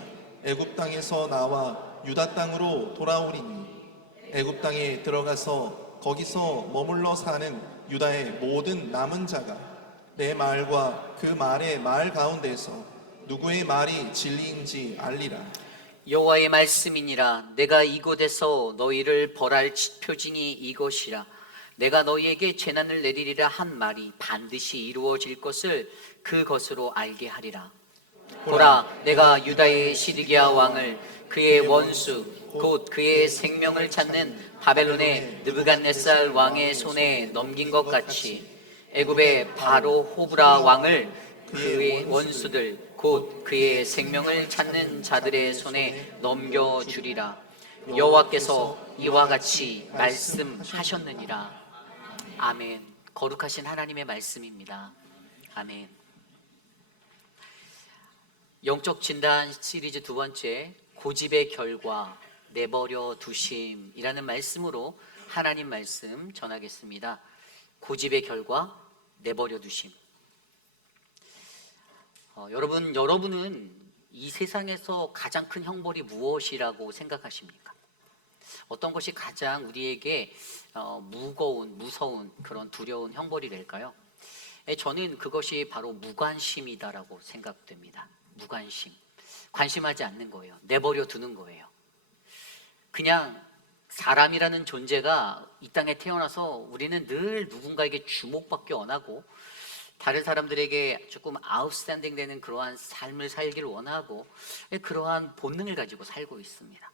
애굽 땅에서 나와 유다 땅으로 돌아오리니 애굽 땅에 들어가서 거기서 머물러 사는 유다의 모든 남은 자가 내 말과 그 말의 말 가운데서 누구의 말이 진리인지 알리라. 여호와의 말씀이니라. 내가 이곳에서 너희를 벌할 표징이 이것이라. 내가 너희에게 재난을 내리리라 한 말이 반드시 이루어질 것을 그것으로 알게 하리라. 보라 내가 유다의 시드기야 왕을 그의 원수 곧 그의 생명을 찾는 바벨론의 느부갓네살 왕의 손에 넘긴 것 같이 애굽의 바로 호브라 왕을 그의 원수들 곧 그의 생명을 찾는 자들의 손에 넘겨주리라. 여호와께서 이와 같이 말씀하셨느니라. 아멘. 거룩하신 하나님의 말씀입니다. 아멘. 영적 진단 시리즈 두 번째 고집의 결과 내버려 두심이라는 말씀으로 하나님 말씀 전하겠습니다. 고집의 결과 내버려 두심. 여러분은 이 세상에서 가장 큰 형벌이 무엇이라고 생각하십니까? 어떤 것이 가장 우리에게 무서운 그런 두려운 형벌이 될까요? 저는 그것이 바로 무관심이다라고 생각됩니다. 무관심. 관심하지 않는 거예요. 내버려 두는 거예요. 그냥 사람이라는 존재가 이 땅에 태어나서 우리는 늘 누군가에게 주목받기 원하고 다른 사람들에게 조금 아웃스탠딩 되는 그러한 삶을 살기를 원하고 그러한 본능을 가지고 살고 있습니다.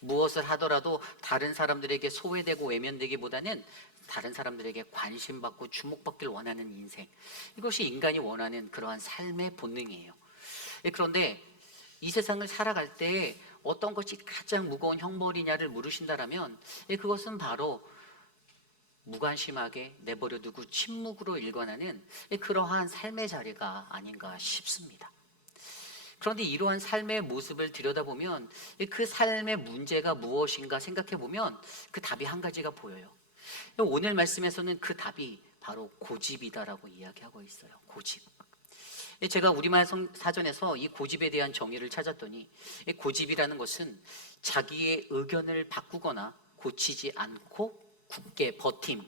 무엇을 하더라도 다른 사람들에게 소외되고 외면되기보다는 다른 사람들에게 관심받고 주목받기를 원하는 인생. 이것이 인간이 원하는 그러한 삶의 본능이에요. 그런데 이 세상을 살아갈 때 어떤 것이 가장 무거운 형벌이냐를 물으신다면 그것은 바로 무관심하게 내버려두고 침묵으로 일관하는 그러한 삶의 자리가 아닌가 싶습니다. 그런데 이러한 삶의 모습을 들여다보면 그 삶의 문제가 무엇인가 생각해보면 그 답이 한 가지가 보여요. 오늘 말씀에서는 그 답이 바로 고집이다라고 이야기하고 있어요. 고집. 제가 우리말 사전에서 이 고집에 대한 정의를 찾았더니 고집이라는 것은 자기의 의견을 바꾸거나 고치지 않고 굳게 버팀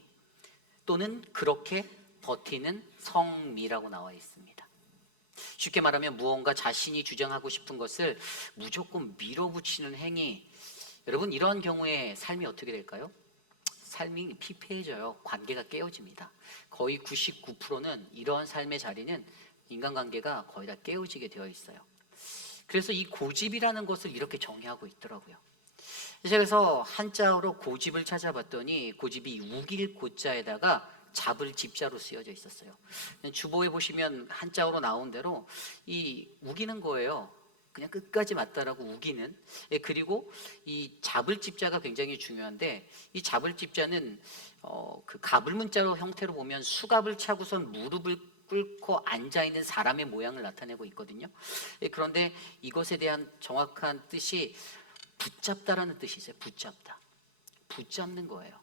또는 그렇게 버티는 성미라고 나와 있습니다. 쉽게 말하면 무언가 자신이 주장하고 싶은 것을 무조건 밀어붙이는 행위, 여러분, 이러한 경우에 삶이 어떻게 될까요? 삶이 피폐해져요. 관계가 깨어집니다. 거의 99%는 이러한 삶의 자리는 인간관계가 거의 다 깨어지게 되어 있어요. 그래서 이 고집이라는 것을 이렇게 정의하고 있더라고요. 그래서 한자어로 고집을 찾아봤더니 고집이 우길 고자에다가 잡을 집자로 쓰여져 있었어요. 주보에 보시면 한자어로 나온 대로 이 우기는 거예요. 그냥 끝까지 맞다라고 우기는. 그리고 이 잡을 집자가 굉장히 중요한데, 이 잡을 집자는 그 가불문자로 형태로 보면 수갑을 차고선 무릎을 꿇고 앉아 있는 사람의 모양을 나타내고 있거든요. 그런데 이것에 대한 정확한 뜻이 붙잡다라는 뜻이 있어요. 붙잡다. 붙잡는 거예요.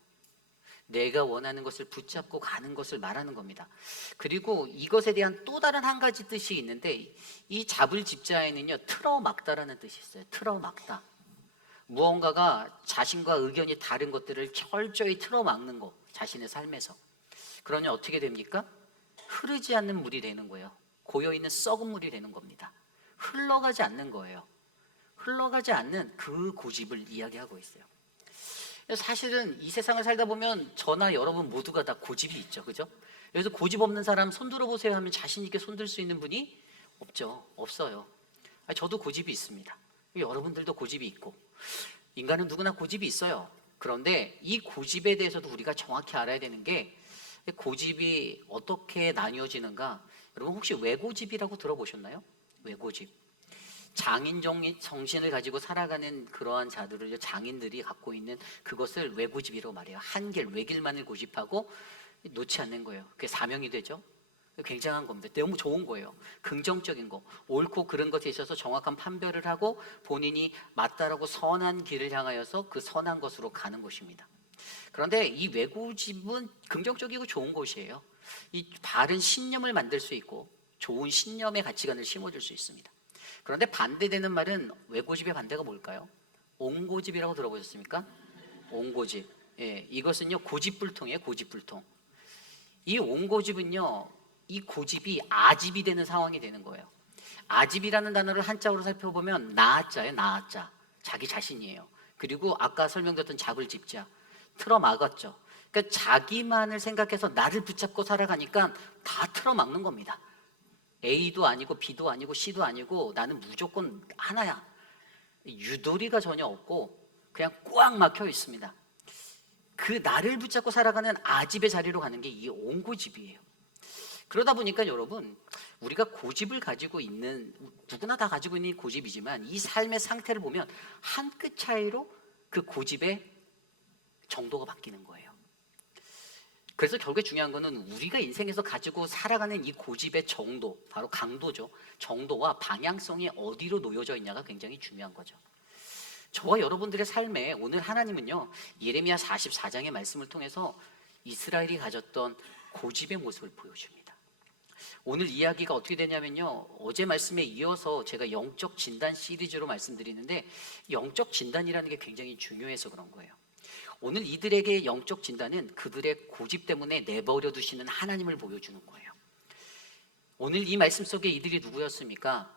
내가 원하는 것을 붙잡고 가는 것을 말하는 겁니다. 그리고 이것에 대한 또 다른 한 가지 뜻이 있는데, 이 잡을 집자에는요, 틀어막다라는 뜻이 있어요. 틀어막다. 무언가가 자신과 의견이 다른 것들을 철저히 틀어막는 거, 자신의 삶에서. 그러면 어떻게 됩니까? 흐르지 않는 물이 되는 거예요. 고여있는 썩은 물이 되는 겁니다. 흘러가지 않는 거예요. 흘러가지 않는 그 고집을 이야기하고 있어요. 사실은 이 세상을 살다 보면 저나 여러분 모두가 다 고집이 있죠. 그죠? 그래서 고집 없는 사람 손 들어보세요 하면 자신 있게 손 들 수 있는 분이 없죠. 없어요. 저도 고집이 있습니다. 여러분들도 고집이 있고, 인간은 누구나 고집이 있어요. 그런데 이 고집에 대해서도 우리가 정확히 알아야 되는 게, 고집이 어떻게 나뉘어지는가? 여러분 혹시 외고집이라고 들어보셨나요? 외고집. 장인 정신을 가지고 살아가는 그러한 자들을 장인들이 갖고 있는 그것을 외고집이라고 말해요. 한길, 외길만을 고집하고 놓지 않는 거예요. 그게 사명이 되죠. 굉장한 겁니다. 너무 좋은 거예요. 긍정적인 거, 옳고 그른 것에 있어서 정확한 판별을 하고 본인이 맞다라고 선한 길을 향하여서 그 선한 것으로 가는 것입니다. 그런데 이 외고집은 긍정적이고 좋은 것이에요. 이 바른 신념을 만들 수 있고 좋은 신념의 가치관을 심어줄 수 있습니다. 그런데 반대되는 말은, 외고집의 반대가 뭘까요? 옹고집이라고 들어보셨습니까? 옹고집. 예, 이것은요 고집불통이에요. 고집불통. 이 옹고집은요, 이 고집이 아집이 되는 상황이 되는 거예요. 아집이라는 단어를 한자어로 살펴보면 나자예요. 나자. 자기 자신이에요. 그리고 아까 설명드렸던 잡을 집자. 틀어막았죠. 그러니까 자기만을 생각해서 나를 붙잡고 살아가니까 다 틀어막는 겁니다. A도 아니고 B도 아니고 C도 아니고 나는 무조건 하나야. 유도리가 전혀 없고 그냥 꽉 막혀 있습니다. 그 나를 붙잡고 살아가는 아집의 자리로 가는 게 이 옹고집이에요. 그러다 보니까 여러분, 우리가 고집을 가지고 있는, 누구나 다 가지고 있는 고집이지만 이 삶의 상태를 보면 한 끗 차이로 그 고집의 정도가 바뀌는 거예요. 그래서 결국에 중요한 거는 우리가 인생에서 가지고 살아가는 이 고집의 정도, 바로 강도죠. 정도와 방향성이 어디로 놓여져 있냐가 굉장히 중요한 거죠. 저와 여러분들의 삶에 오늘 하나님은요, 예레미야 44장의 말씀을 통해서 이스라엘이 가졌던 고집의 모습을 보여줍니다. 오늘 이야기가 어떻게 되냐면요, 어제 말씀에 이어서 제가 영적 진단 시리즈로 말씀드리는데, 영적 진단이라는 게 굉장히 중요해서 그런 거예요. 오늘 이들에게 영적 진단은 그들의 고집 때문에 내버려 두시는 하나님을 보여주는 거예요. 오늘 이 말씀 속에 이들이 누구였습니까?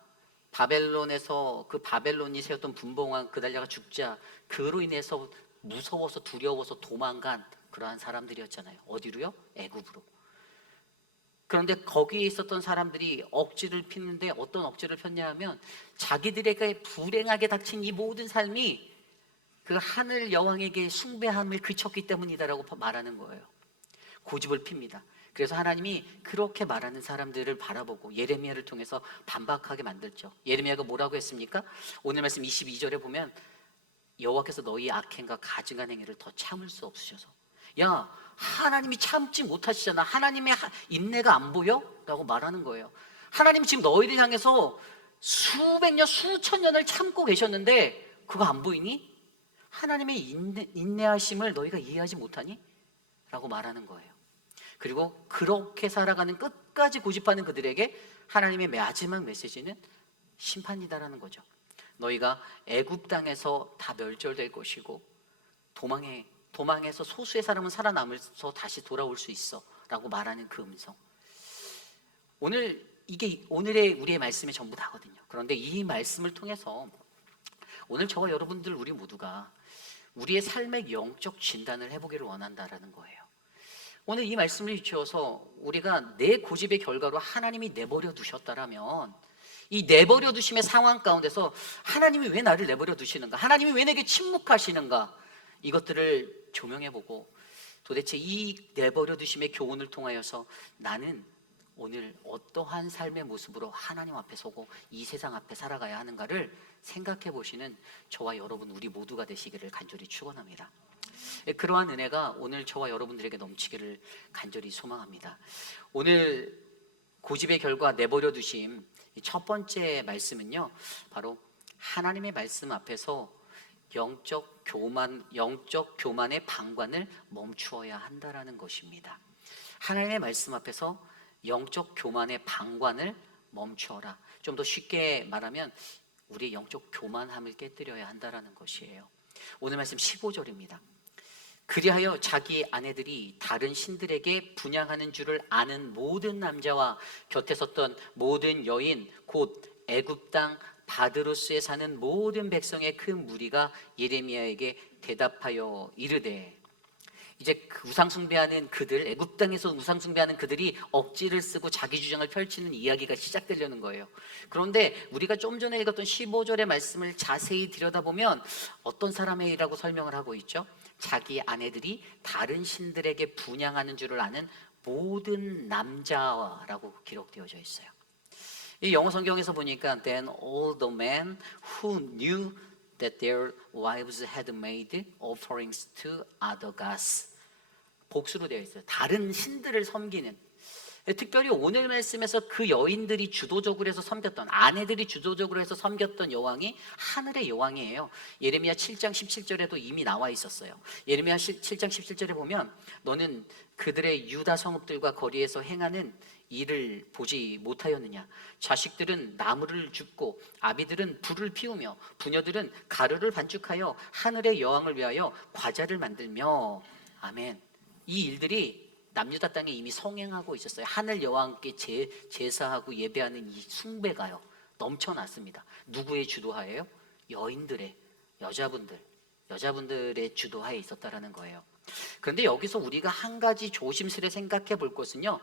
바벨론에서 그 바벨론이 세웠던 분봉왕 그달랴가 죽자 그로 인해서 무서워서 두려워서 도망간 그러한 사람들이었잖아요. 어디로요? 애굽으로. 그런데 거기에 있었던 사람들이 억지를 피는데 어떤 억지를 폈냐 하면 자기들에게 불행하게 닥친 이 모든 삶이 그 하늘 여왕에게 숭배함을 그쳤기 때문이다라고 말하는 거예요. 고집을 핍니다. 그래서 하나님이 그렇게 말하는 사람들을 바라보고 예레미야를 통해서 반박하게 만들죠. 예레미야가 뭐라고 했습니까? 오늘 말씀 22절에 보면 여호와께서 너희 악행과 가증한 행위를 더 참을 수 없으셔서, 야, 하나님이 참지 못하시잖아. 하나님의 인내가 안 보여? 라고 말하는 거예요. 하나님 지금 너희를 향해서 수백 년, 수천 년을 참고 계셨는데 그거 안 보이니? 하나님의 인내하심을 너희가 이해하지 못하니? 라고 말하는 거예요. 그리고 그렇게 살아가는, 끝까지 고집하는 그들에게 하나님의 마지막 메시지는 심판이다라는 거죠. 너희가 애굽 땅에서 다 멸절될 것이고 도망해서 소수의 사람은 살아남아서 다시 돌아올 수 있어 라고 말하는 그 음성. 이게 오늘의 우리의 말씀이 전부 다거든요. 그런데 이 말씀을 통해서 오늘 저와 여러분들 우리 모두가 우리의 삶의 영적 진단을 해보기를 원한다라는 거예요. 오늘 이 말씀을 비추어서 우리가 내 고집의 결과로 하나님이 내버려 두셨다라면 이 내버려 두심의 상황 가운데서 하나님이 왜 나를 내버려 두시는가? 하나님이 왜 내게 침묵하시는가? 이것들을 조명해보고 도대체 이 내버려 두심의 교훈을 통하여서 나는 오늘 어떠한 삶의 모습으로 하나님 앞에 서고 이 세상 앞에 살아가야 하는가를 생각해 보시는 저와 여러분 우리 모두가 되시기를 간절히 축원합니다. 그러한 은혜가 오늘 저와 여러분들에게 넘치기를 간절히 소망합니다. 오늘 고집의 결과 내버려 두심 첫 번째 말씀은요, 바로 하나님의 말씀 앞에서 영적 교만의 방관을 멈추어야 한다라는 것입니다. 하나님의 말씀 앞에서 영적 교만의 방관을 멈추어라. 좀 더 쉽게 말하면 우리의 영적 교만함을 깨뜨려야 한다라는 것이에요. 오늘 말씀 15절입니다. 그리하여 자기 아내들이 다른 신들에게 분향하는 줄을 아는 모든 남자와 곁에 섰던 모든 여인 곧 애굽 땅 바드로스에 사는 모든 백성의 큰 무리가 예레미야에게 대답하여 이르되, 이제 그 우상숭배하는 그들, 애굽 땅에서 우상숭배하는 그들이 억지를 쓰고 자기 주장을 펼치는 이야기가 시작되려는 거예요. 그런데 우리가 좀 전에 읽었던 15절의 말씀을 자세히 들여다보면 어떤 사람의 일이라고 설명을 하고 있죠? 자기 아내들이 다른 신들에게 분향하는 줄을 아는 모든 남자라고 기록되어져 있어요. 이 영어 성경에서 보니까 Then all the men who knew that their wives had made offerings to other gods. 복수로 되어 있어요. 다른 신들을 섬기는. 특별히 오늘 말씀에서 그 여인들이 주도적으로 해서 섬겼던, 아내들이 주도적으로 해서 섬겼던 여왕이 하늘의 여왕이에요. 예레미야 7장 17절에도 이미 나와 있었어요. 예레미야 7장 17절에 보면 너는 그들의 유다 성읍들과 거리에서 행하는 일을 보지 못하였느냐? 자식들은 나무를 줍고 아비들은 불을 피우며 부녀들은 가루를 반죽하여 하늘의 여왕을 위하여 과자를 만들며. 아멘. 이 일들이 남유다 땅에 이미 성행하고 있었어요. 하늘 여왕께 제사하고 예배하는 이 숭배가요 넘쳐났습니다. 누구의 주도하에요? 여인들의, 여자분들의 주도하에 있었다라는 거예요. 그런데 여기서 우리가 한 가지 조심스레 생각해 볼 것은요,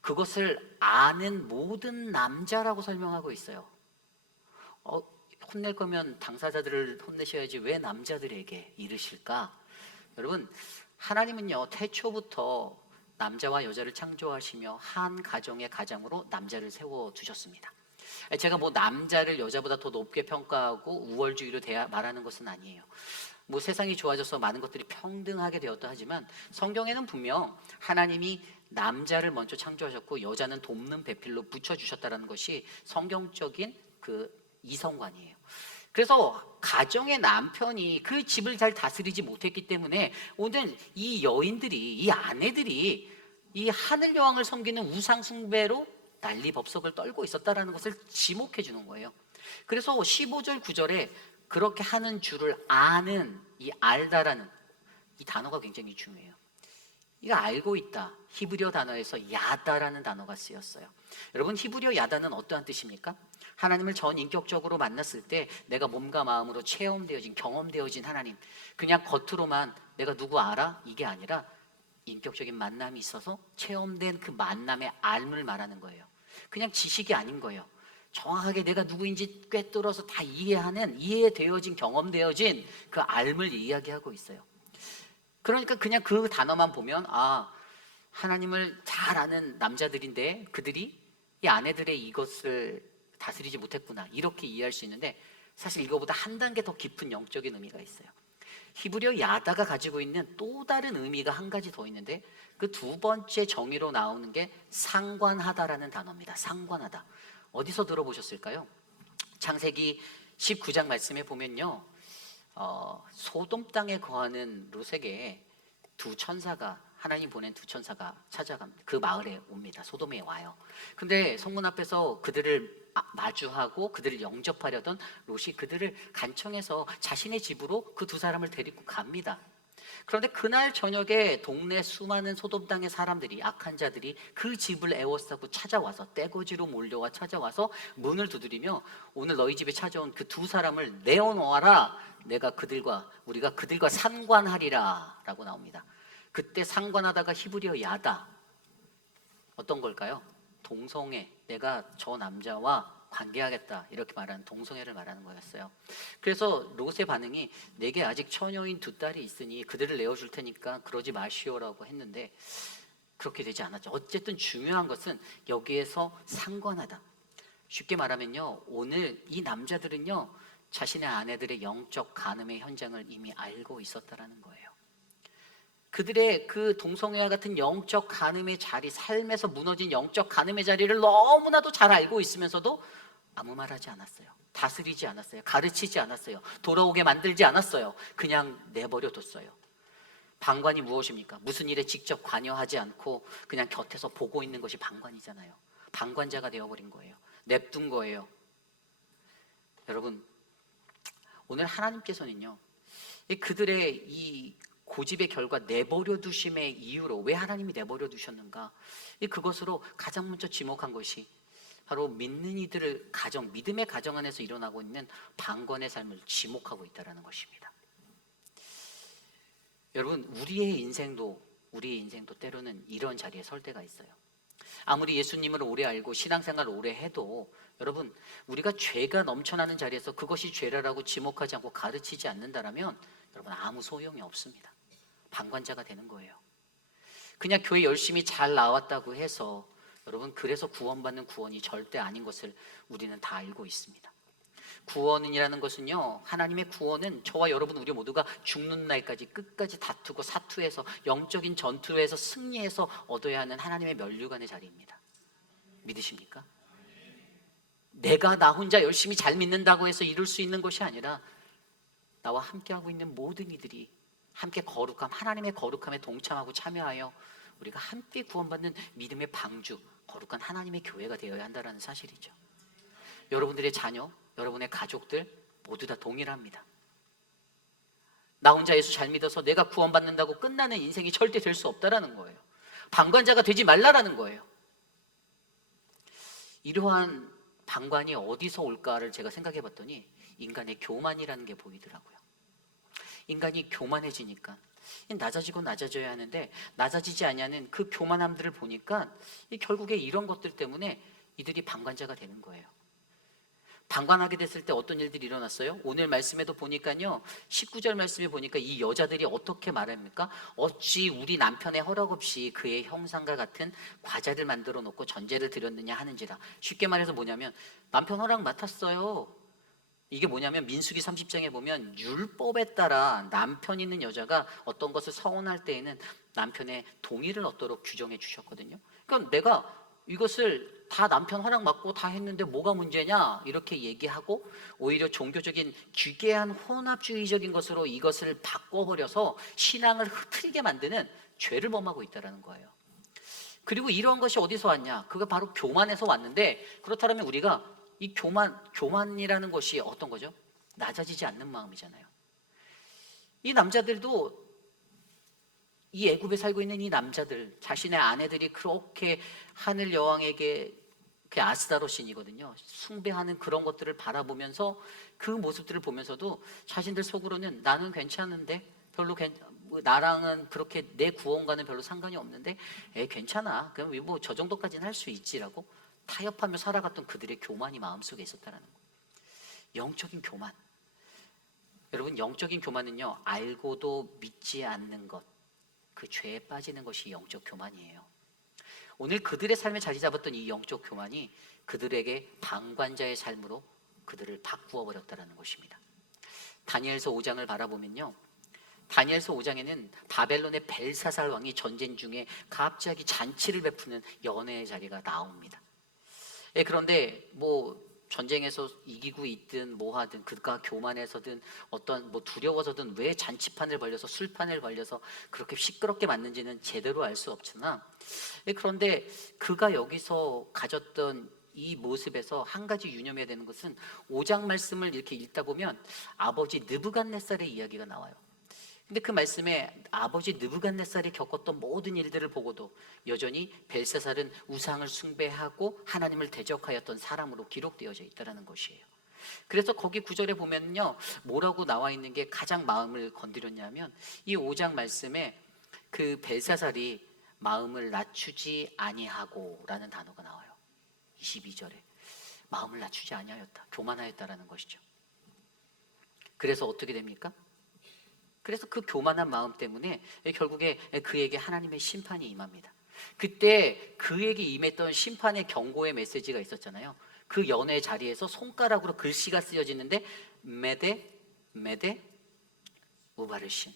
그것을 아는 모든 남자라고 설명하고 있어요. 혼낼 거면 당사자들을 혼내셔야지 왜 남자들에게 이르실까? 여러분, 하나님은요 태초부터 남자와 여자를 창조하시며 한 가정의 가장으로 남자를 세워두셨습니다. 제가 뭐 남자를 여자보다 더 높게 평가하고 우월주의로 말하는 것은 아니에요. 뭐 세상이 좋아져서 많은 것들이 평등하게 되었다 하지만 성경에는 분명 하나님이 남자를 먼저 창조하셨고 여자는 돕는 배필로 붙여주셨다는 것이 성경적인 그 이성관이에요. 그래서 가정의 남편이 그 집을 잘 다스리지 못했기 때문에 오늘 이 여인들이, 이 아내들이 이 하늘 여왕을 섬기는 우상 숭배로 난리법석을 떨고 있었다라는 것을 지목해 주는 거예요. 그래서 15절 9절에 그렇게 하는 줄을 아는, 이 알다라는 이 단어가 굉장히 중요해요. 이거 알고 있다. 히브리어 단어에서 야다라는 단어가 쓰였어요. 여러분, 히브리어 야다는 어떠한 뜻입니까? 하나님을 전인격적으로 만났을 때 내가 몸과 마음으로 체험되어진, 경험되어진 하나님, 그냥 겉으로만 내가 누구 알아? 이게 아니라 인격적인 만남이 있어서 체험된 그 만남의 알을 말하는 거예요. 그냥 지식이 아닌 거예요. 정확하게 내가 누구인지 꿰뚫어서 다 이해되어진, 경험되어진 그 알을 이야기하고 있어요. 그러니까 그냥 그 단어만 보면 하나님을 잘 아는 남자들인데 그들이 이 아내들의 이것을 다스리지 못했구나, 이렇게 이해할 수 있는데 사실 이거보다 한 단계 더 깊은 영적인 의미가 있어요. 히브리어 야다가 가지고 있는 또 다른 의미가 한 가지 더 있는데 그 두 번째 정의로 나오는 게 상관하다라는 단어입니다. 상관하다. 어디서 들어보셨을까요? 창세기 19장 말씀에 보면요, 소돔 땅에 거하는 롯에게 하나님 보낸 두 천사가 찾아갑니다. 그 마을에 옵니다. 소돔에 와요. 근데 성문 앞에서 그들을 마주하고 그들을 영접하려던 롯이 그들을 간청해서 자신의 집으로 그 두 사람을 데리고 갑니다. 그런데 그날 저녁에 동네 수많은 소돔당의 사람들이, 악한 자들이 그 집을 에워싸고 찾아와서, 떼거지로 몰려와 찾아와서 문을 두드리며 오늘 너희 집에 찾아온 그 두 사람을 내어놓아라. 우리가 그들과 상관하리라 라고 나옵니다. 그때 상관하다가 히브리어 야다, 어떤 걸까요? 동성애, 내가 저 남자와 관계하겠다 이렇게 말하는 동성애를 말하는 거였어요. 그래서 롯의 반응이 내게 아직 처녀인 두 딸이 있으니 그들을 내어줄 테니까 그러지 마시오라고 했는데 그렇게 되지 않았죠. 어쨌든 중요한 것은 여기에서 상관하다. 쉽게 말하면요, 오늘 이 남자들은요 자신의 아내들의 영적 간음의 현장을 이미 알고 있었다라는 거예요. 그들의 그 동성애와 같은 영적 간음의 자리, 삶에서 무너진 영적 간음의 자리를 너무나도 잘 알고 있으면서도 아무 말하지 않았어요. 다스리지 않았어요. 가르치지 않았어요. 돌아오게 만들지 않았어요. 그냥 내버려 뒀어요. 방관이 무엇입니까? 무슨 일에 직접 관여하지 않고 그냥 곁에서 보고 있는 것이 방관이잖아요. 방관자가 되어버린 거예요. 냅둔 거예요. 여러분, 오늘 하나님께서는요, 그들의 이 고집의 결과, 내버려 두심의 이유로, 왜 하나님이 내버려 두셨는가, 그것으로 가장 먼저 지목한 것이 바로 믿는 이들을 믿음의 가정 안에서 일어나고 있는 방관의 삶을 지목하고 있다는 것입니다. 여러분, 우리의 인생도 때로는 이런 자리에 설 때가 있어요. 아무리 예수님을 오래 알고 신앙생활을 오래 해도 여러분, 우리가 죄가 넘쳐나는 자리에서 그것이 죄라라고 지목하지 않고 가르치지 않는다라면 여러분, 아무 소용이 없습니다. 방관자가 되는 거예요. 그냥 교회 열심히 잘 나왔다고 해서 여러분, 그래서 구원받는 구원이 절대 아닌 것을 우리는 다 알고 있습니다. 구원이라는 것은요, 하나님의 구원은 저와 여러분 우리 모두가 죽는 날까지 끝까지 다투고 사투해서 영적인 전투에서 승리해서 얻어야 하는 하나님의 면류관의 자리입니다. 믿으십니까? 내가 나 혼자 열심히 잘 믿는다고 해서 이룰 수 있는 것이 아니라 나와 함께하고 있는 모든 이들이 함께 하나님의 거룩함에 동참하고 참여하여 우리가 함께 구원받는 믿음의 방주, 거룩한 하나님의 교회가 되어야 한다는 사실이죠. 여러분들의 자녀, 여러분의 가족들 모두 다 동일합니다. 나 혼자 예수 잘 믿어서 내가 구원받는다고 끝나는 인생이 절대 될 수 없다라는 거예요. 방관자가 되지 말라라는 거예요. 이러한 방관이 어디서 올까를 제가 생각해 봤더니 인간의 교만이라는 게 보이더라고요. 인간이 교만해지니까 낮아지고 낮아져야 하는데 낮아지지 않냐는 그 교만함들을 보니까 결국에 이런 것들 때문에 이들이 방관자가 되는 거예요. 방관하게 됐을 때 어떤 일들이 일어났어요? 오늘 말씀에도 보니까요, 19절 말씀에 보니까 이 여자들이 어떻게 말합니까? 어찌 우리 남편의 허락 없이 그의 형상과 같은 과자를 만들어 놓고 전제를 드렸느냐 하는지라. 쉽게 말해서 뭐냐면 남편 허락 맡았어요. 이게 뭐냐면 민수기 30장에 보면 율법에 따라 남편 있는 여자가 어떤 것을 서원할 때에는 남편의 동의를 얻도록 규정해 주셨거든요. 그러니까 내가 이것을 다 남편 허락 받고 다 했는데 뭐가 문제냐 이렇게 얘기하고 오히려 종교적인 기괴한 혼합주의적인 것으로 이것을 바꿔버려서 신앙을 흐트리게 만드는 죄를 범하고 있다는 거예요. 그리고 이런 것이 어디서 왔냐? 그거 바로 교만에서 왔는데, 그렇다면 우리가 이 교만이라는 것이 어떤 거죠? 낮아지지 않는 마음이잖아요. 이 남자들도, 이 애굽에 살고 있는 이 남자들, 자신의 아내들이 그렇게 하늘 여왕에게 그 아스다로 신이거든요. 숭배하는 그런 것들을 바라보면서 그 모습들을 보면서도 자신들 속으로는 나는 괜찮은데 별로 나랑은 그렇게 내 구원과는 별로 상관이 없는데 괜찮아. 그럼 뭐 저 정도까지는 할 수 있지라고 타협하며 살아갔던 그들의 교만이 마음속에 있었다는 거예요. 영적인 교만. 여러분, 영적인 교만은요, 알고도 믿지 않는 것, 그 죄에 빠지는 것이 영적 교만이에요. 오늘 그들의 삶에 자리 잡았던 이 영적 교만이 그들에게 방관자의 삶으로 그들을 바꾸어 버렸다는 것입니다. 다니엘서 5장을 바라보면요, 다니엘서 5장에는 바벨론의 벨사살 왕이 전쟁 중에 갑자기 잔치를 베푸는 연회의 자리가 나옵니다. 그런데 뭐 전쟁에서 이기고 있든 뭐 하든 그가 교만해서든 어떤 뭐 두려워서든 왜 잔치판을 벌려서 술판을 벌려서 그렇게 시끄럽게 만든지는 제대로 알 수 없으나, 그런데 그가 여기서 가졌던 이 모습에서 한 가지 유념해야 되는 것은 5장 말씀을 이렇게 읽다 보면 아버지 느부갓네살의 이야기가 나와요. 근데 그 말씀에 아버지 느부갓네살이 겪었던 모든 일들을 보고도 여전히 벨사살은 우상을 숭배하고 하나님을 대적하였던 사람으로 기록되어져 있다는 것이에요. 그래서 거기 9절에 보면요, 뭐라고 나와 있는 게 가장 마음을 건드렸냐면 이 5장 말씀에 그 벨사살이 마음을 낮추지 아니하고 라는 단어가 나와요. 22절에 마음을 낮추지 아니하였다, 교만하였다라는 것이죠. 그래서 어떻게 됩니까? 그래서 그 교만한 마음 때문에 결국에 그에게 하나님의 심판이 임합니다. 그때 그에게 임했던 심판의 경고의 메시지가 있었잖아요. 그 연회 자리에서 손가락으로 글씨가 쓰여지는데 메데 우바르신,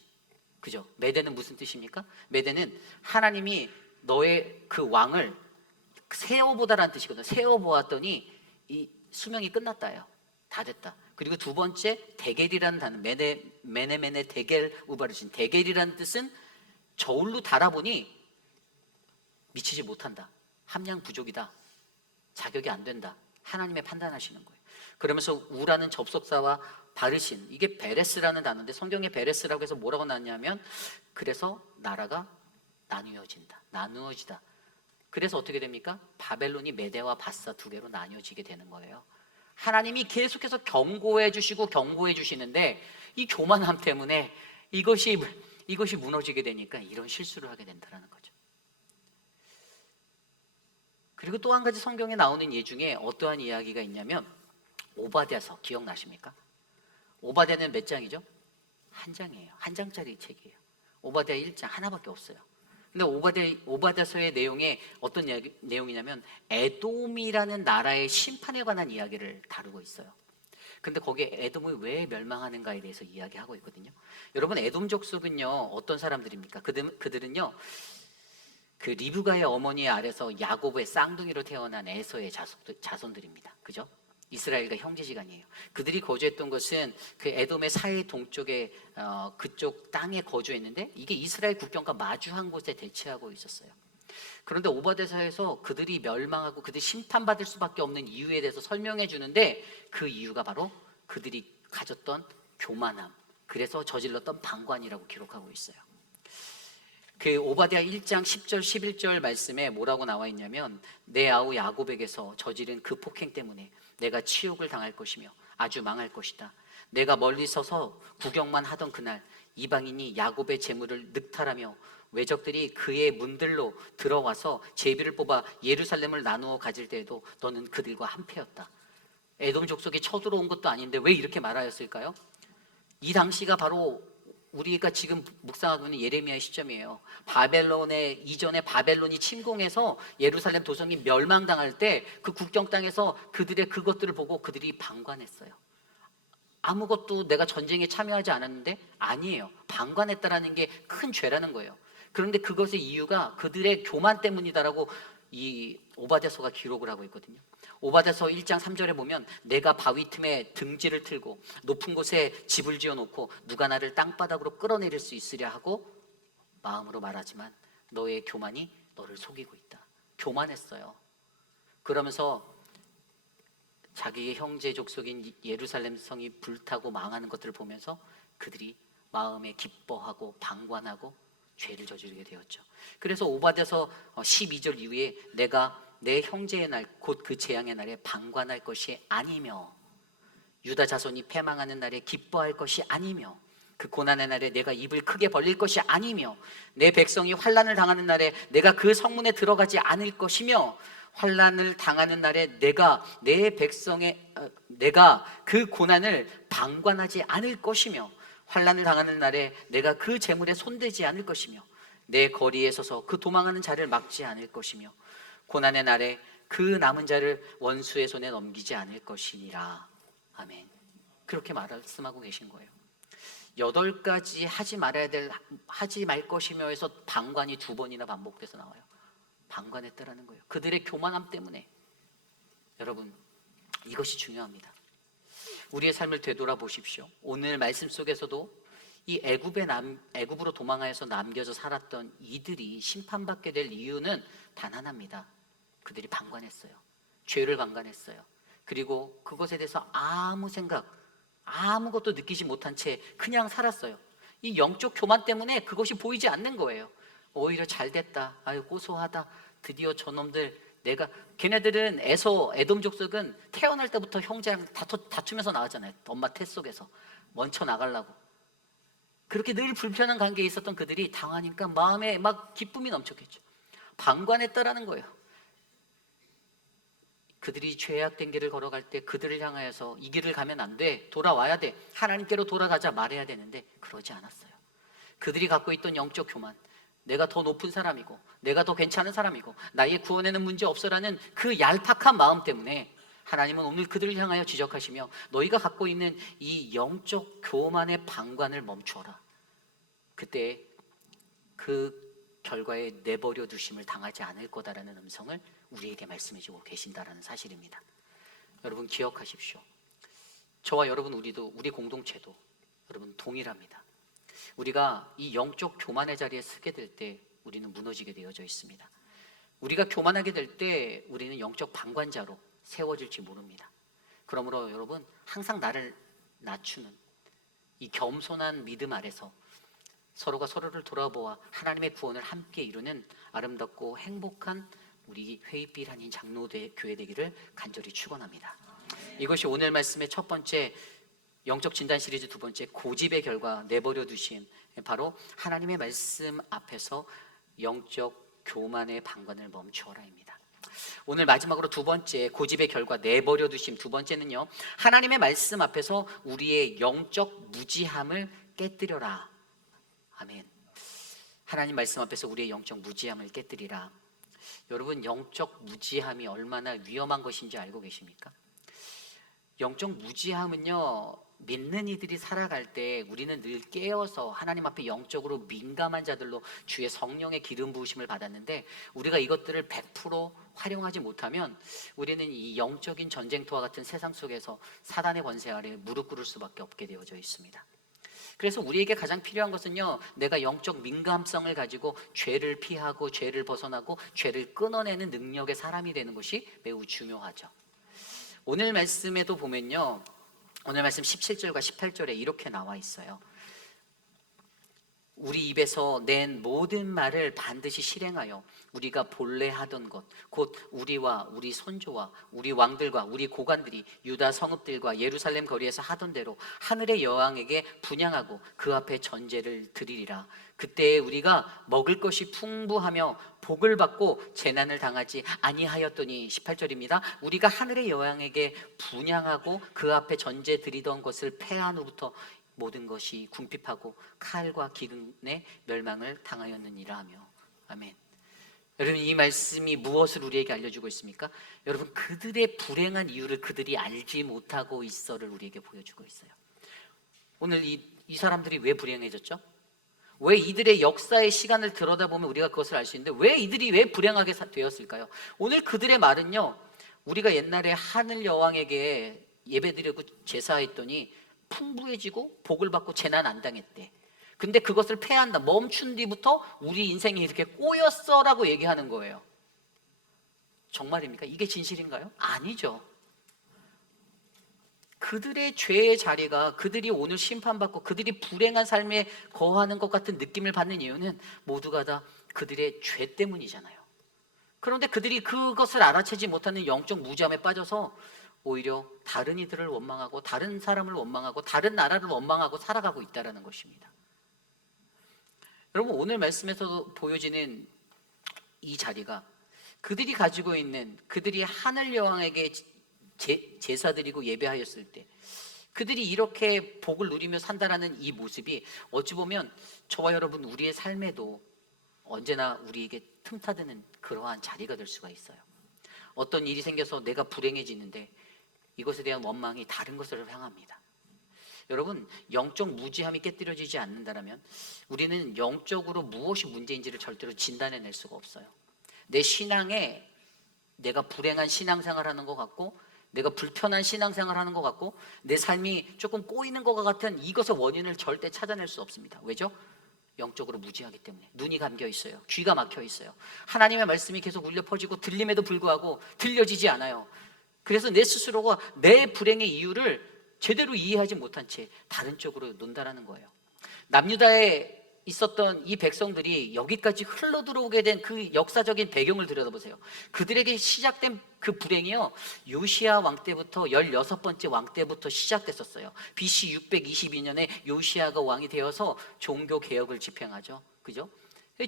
그죠? 메데는 무슨 뜻입니까? 메데는 하나님이 너의 그 왕을 세어보다라는 뜻이거든요. 세어보았더니 이 수명이 끝났다요. 다 됐다. 그리고 두 번째 데겔이라는 단어, 메네 데겔 우바르신, 데겔이라는 뜻은 저울로 달아보니 미치지 못한다, 함량 부족이다, 자격이 안 된다, 하나님의 판단하시는 거예요. 그러면서 우라는 접속사와 바르신, 이게 베레스라는 단어인데 성경에 베레스라고 해서 뭐라고 나왔냐면 그래서 나라가 나누어지다. 그래서 어떻게 됩니까? 바벨론이 메대와 바사 두 개로 나뉘어지게 되는 거예요. 하나님이 계속해서 경고해 주시는데 이 교만함 때문에 이것이 무너지게 되니까 이런 실수를 하게 된다는 거죠. 그리고 또 한 가지 성경에 나오는 예 중에 어떠한 이야기가 있냐면 오바댜서 기억나십니까? 오바댜는 몇 장이죠? 한 장이에요. 한 장짜리 책이에요. 오바댜 1장 하나밖에 없어요. 근데 오바댜서의 내용에 어떤 내용이냐면 에돔이라는 나라의 심판에 관한 이야기를 다루고 있어요. 근데 거기에 에돔이 왜 멸망하는가에 대해서 이야기하고 있거든요. 여러분, 에돔 족속은요 어떤 사람들입니까? 그들은요 그 리브가의 어머니 아래서 야곱의 쌍둥이로 태어난 에서의 자손들입니다. 그죠? 이스라엘과 형제지간이에요. 그들이 거주했던 것은 그 에돔의 사해 동쪽에 그쪽 땅에 거주했는데 이게 이스라엘 국경과 마주한 곳에 대치하고 있었어요. 그런데 오바댜서에서 그들이 멸망하고 그들이 심판받을 수밖에 없는 이유에 대해서 설명해 주는데 그 이유가 바로 그들이 가졌던 교만함, 그래서 저질렀던 방관이라고 기록하고 있어요. 그 오바댜 1장 10절 11절 말씀에 뭐라고 나와 있냐면 내 아우 야곱에게서 저지른 그 폭행 때문에 내가 치욕을 당할 것이며 아주 망할 것이다. 내가 멀리 서서 구경만 하던 그날 이방인이 야곱의 재물을 늑탈하며 외적들이 그의 문들로 들어와서 제비를 뽑아 예루살렘을 나누어 가질 때에도 너는 그들과 한패였다. 에돔 족속이 쳐들어온 것도 아닌데 왜 이렇게 말하였을까요? 이 당시가 바로 우리가 지금 묵상하고 있는 예레미야의 시점이에요. 이전에 바벨론이 침공해서 예루살렘 도성이 멸망당할 때 그 국경 땅에서 그들의 그것들을 보고 그들이 방관했어요. 아무것도 내가 전쟁에 참여하지 않았는데 아니에요. 방관했다라는 게 큰 죄라는 거예요. 그런데 그것의 이유가 그들의 교만 때문이다라고 이 오바댜서가 기록을 하고 있거든요. 오바댜서 1장 3절에 보면 내가 바위 틈에 등지를 틀고 높은 곳에 집을 지어놓고 누가 나를 땅바닥으로 끌어내릴 수 있으랴 하고 마음으로 말하지만 너의 교만이 너를 속이고 있다. 교만했어요. 그러면서 자기의 형제 족속인 예루살렘 성이 불타고 망하는 것들을 보면서 그들이 마음에 기뻐하고 방관하고 죄를 저지르게 되었죠. 그래서 오바댜서 12절 이후에 내가 내 형제의 날 곧 그 재앙의 날에 방관할 것이 아니며 유다 자손이 패망하는 날에 기뻐할 것이 아니며 그 고난의 날에 내가 입을 크게 벌릴 것이 아니며 내 백성이 환난을 당하는 날에 내가 그 성문에 들어가지 않을 것이며 환난을 당하는 날에 내가 그 고난을 방관하지 않을 것이며 환난을 당하는 날에 내가 그 재물에 손대지 않을 것이며 내 거리에 서서 그 도망하는 자를 막지 않을 것이며 고난의 날에 그 남은 자를 원수의 손에 넘기지 않을 것이니라. 아멘. 그렇게 말씀하고 계신 거예요. 8가지 하지 말 것이며에서 방관이 2번이나 반복돼서 나와요. 방관했다라는 거예요. 그들의 교만함 때문에. 여러분, 이것이 중요합니다. 우리의 삶을 되돌아보십시오. 오늘 말씀 속에서도 이 애굽으로 도망하여서 남겨져 살았던 이들이 심판받게 될 이유는 단 하나입니다. 그들이 방관했어요. 죄를 방관했어요. 그리고 그것에 대해서 아무것도 느끼지 못한 채 그냥 살았어요. 이 영적 교만 때문에 그것이 보이지 않는 거예요. 오히려 잘 됐다, 아유 고소하다, 드디어 저놈들 걔네들은 에돔 족속은 태어날 때부터 형제랑 다투면서 나왔잖아요. 엄마 태 속에서 먼저 나가려고. 그렇게 늘 불편한 관계에 있었던 그들이 당하니까 마음에 막 기쁨이 넘쳤겠죠. 방관했다라는 거예요. 그들이 죄악된 길을 걸어갈 때 그들을 향하여서 이 길을 가면 안 돼, 돌아와야 돼, 하나님께로 돌아가자 말해야 되는데 그러지 않았어요. 그들이 갖고 있던 영적 교만, 내가 더 높은 사람이고 내가 더 괜찮은 사람이고 나의 구원에는 문제 없어라는 그 얄팍한 마음 때문에 하나님은 오늘 그들을 향하여 지적하시며 너희가 갖고 있는 이 영적 교만의 방관을 멈추어라. 그때 그 결과에 내버려 두심을 당하지 않을 거다라는 음성을 우리에게 말씀해 주고 계신다라는 사실입니다. 여러분 기억하십시오. 저와 여러분, 우리 공동체도 여러분 동일합니다. 우리가 이 영적 교만의 자리에 서게 될 때 우리는 무너지게 되어져 있습니다. 우리가 교만하게 될 때 우리는 영적 방관자로 세워질지 모릅니다. 그러므로 여러분 항상 나를 낮추는 이 겸손한 믿음 아래서 서로가 서로를 돌아보아 하나님의 구원을 함께 이루는 아름답고 행복한 우리 회의빛 한인 장로교회 되기를 간절히 축원합니다. 이것이 오늘 말씀의 첫 번째 영적 진단 시리즈 두 번째 고집의 결과, 내버려 두심, 바로 하나님의 말씀 앞에서 영적 교만의 방관을 멈추어라입니다. 오늘 마지막으로 두 번째 고집의 결과, 내버려 두심 두 번째는요, 하나님의 말씀 앞에서 우리의 영적 무지함을 깨뜨려라. 아멘. 하나님 말씀 앞에서 우리의 영적 무지함을 깨뜨리라. 여러분 영적 무지함이 얼마나 위험한 것인지 알고 계십니까? 영적 무지함은요, 믿는 이들이 살아갈 때 우리는 늘 깨어서 하나님 앞에 영적으로 민감한 자들로 주의 성령의 기름 부으심을 받았는데 우리가 이것들을 100% 활용하지 못하면 우리는 이 영적인 전쟁터와 같은 세상 속에서 사단의 권세 아래 무릎 꿇을 수밖에 없게 되어져 있습니다. 그래서 우리에게 가장 필요한 것은요, 내가 영적 민감성을 가지고 죄를 피하고 죄를 벗어나고 죄를 끊어내는 능력의 사람이 되는 것이 매우 중요하죠. 오늘 말씀에도 보면요, 오늘 말씀 17절과 18절에 이렇게 나와 있어요. 우리 입에서 낸 모든 말을 반드시 실행하여 우리가 본래 하던 것, 곧 우리와 우리 선조와 우리 왕들과 우리 고관들이 유다 성읍들과 예루살렘 거리에서 하던 대로 하늘의 여왕에게 분향하고 그 앞에 전제를 드리리라. 그때 우리가 먹을 것이 풍부하며 복을 받고 재난을 당하지 아니하였더니, 18절입니다. 우리가 하늘의 여왕에게 분향하고 그 앞에 전제 드리던 것을 패한 후부터 모든 것이 궁핍하고 칼과 기근의 멸망을 당하였느니라 하며. 아멘. 여러분 이 말씀이 무엇을 우리에게 알려주고 있습니까? 여러분 그들의 불행한 이유를 그들이 알지 못하고 있어를 우리에게 보여주고 있어요. 오늘 이 사람들이 왜 불행해졌죠? 왜 이들의 역사의 시간을 들여다보면 우리가 그것을 알 수 있는데 왜 이들이 왜 불행하게 되었을까요? 오늘 그들의 말은요, 우리가 옛날에 하늘 여왕에게 예배드리고 제사했더니 풍부해지고 복을 받고 재난 안 당했대. 근데 그것을 패한다, 멈춘 뒤부터 우리 인생이 이렇게 꼬였어라고 얘기하는 거예요. 정말입니까? 이게 진실인가요? 아니죠. 그들의 죄의 자리가 그들이 오늘 심판받고 그들이 불행한 삶에 거하는 것 같은 느낌을 받는 이유는 모두가 다 그들의 죄 때문이잖아요. 그런데 그들이 그것을 알아채지 못하는 영적 무지함에 빠져서 오히려 다른 이들을 원망하고 다른 사람을 원망하고 다른 나라를 원망하고 살아가고 있다는 것입니다. 여러분 오늘 말씀에서 보여지는 이 자리가 그들이 가지고 있는, 그들이 하늘 여왕에게 제사 드리고 예배하였을 때 그들이 이렇게 복을 누리며 산다라는 이 모습이 어찌 보면 저와 여러분 우리의 삶에도 언제나 우리에게 틈타드는 그러한 자리가 될 수가 있어요. 어떤 일이 생겨서 내가 불행해지는데 이것에 대한 원망이 다른 것을 향합니다. 여러분 영적 무지함이 깨뜨려지지 않는다면 우리는 영적으로 무엇이 문제인지를 절대로 진단해낼 수가 없어요. 내 신앙에 내가 불행한 신앙생활하는 것 같고 내가 불편한 신앙생활하는 것 같고 내 삶이 조금 꼬이는 것 같은 이것의 원인을 절대 찾아낼 수 없습니다. 왜죠? 영적으로 무지하기 때문에. 눈이 감겨 있어요. 귀가 막혀 있어요. 하나님의 말씀이 계속 울려 퍼지고 들림에도 불구하고 들려지지 않아요. 그래서 내 스스로가 내 불행의 이유를 제대로 이해하지 못한 채 다른 쪽으로 논다라는 거예요. 남유다에 있었던 이 백성들이 여기까지 흘러 들어오게 된 그 역사적인 배경을 들여다보세요. 그들에게 시작된 그 불행이요, 요시야 왕 때부터 16번째 왕 때부터 시작됐었어요. BC 622년에 요시야가 왕이 되어서 종교 개혁을 집행하죠. 그죠?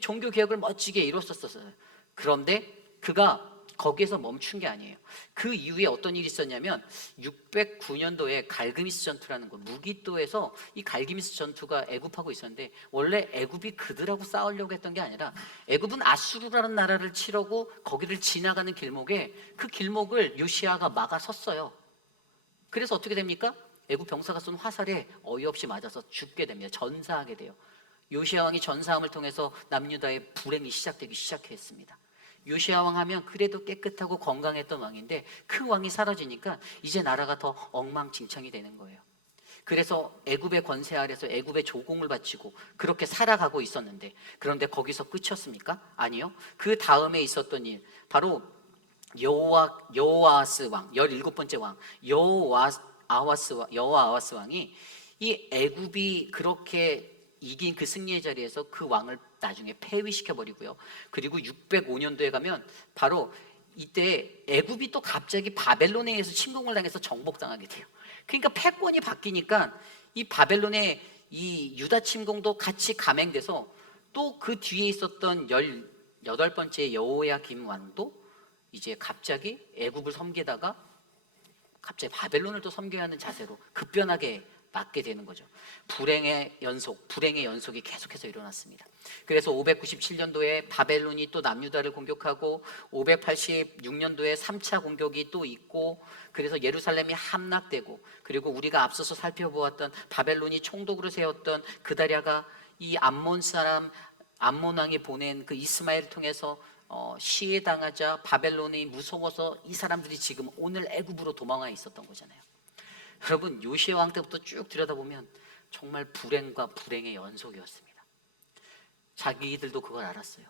종교 개혁을 멋지게 이뤘었어요. 그런데 그가 거기에서 멈춘 게 아니에요. 그 이후에 어떤 일이 있었냐면 609년도에 갈그미스 전투라는 거, 무기또에서 이 갈그미스 전투가 애굽하고 있었는데, 원래 애굽이 그들하고 싸우려고 했던 게 아니라 애굽은 아수르라는 나라를 치려고 거기를 지나가는 길목에 그 길목을 요시야가 막아섰어요. 그래서 어떻게 됩니까? 애굽 병사가 쏜 화살에 어이없이 맞아서 죽게 됩니다. 전사하게 돼요. 요시야 왕이 전사함을 통해서 남유다의 불행이 시작되기 시작했습니다. 요시야 왕 하면 그래도 깨끗하고 건강했던 왕인데 그 왕이 사라지니까 이제 나라가 더 엉망진창이 되는 거예요. 그래서 애굽의 권세 아래서 애굽의 조공을 바치고 그렇게 살아가고 있었는데, 그런데 거기서 끝이었습니까? 아니요. 그 다음에 있었던 일, 바로 여호아스 왕, 17번째 왕 여호아스 왕이 이 애굽이 그렇게 이긴 그 승리의 자리에서 그 왕을 나중에 폐위시켜 버리고요. 그리고 605년도에 가면 바로 이때 애굽이 또 갑자기 바벨론에 의해서 침공을 당해서 정복당하게 돼요. 그러니까 패권이 바뀌니까 이 바벨론의 이 유다 침공도 같이 감행돼서 또 그 뒤에 있었던 18번째 여호야김 왕도 이제 갑자기 애굽을 섬기다가 갑자기 바벨론을 또 섬겨야 하는 자세로 급변하게 맞게 되는 거죠. 불행의 연속이 계속해서 일어났습니다. 그래서 597년도에 바벨론이 또 남유다를 공격하고 586년도에 3차 공격이 또 있고, 그래서 예루살렘이 함락되고, 그리고 우리가 앞서서 살펴보았던 바벨론이 총독으로 세웠던 그다랴가 이 암몬 왕이 보낸 그 이스마엘을 통해서 시해당하자 바벨론이 무서워서 이 사람들이 지금 오늘 애굽으로 도망와 있었던 거잖아요. 여러분, 요시야 왕 때부터 쭉 들여다보면 정말 불행과 불행의 연속이었습니다. 자기들도 그걸 알았어요.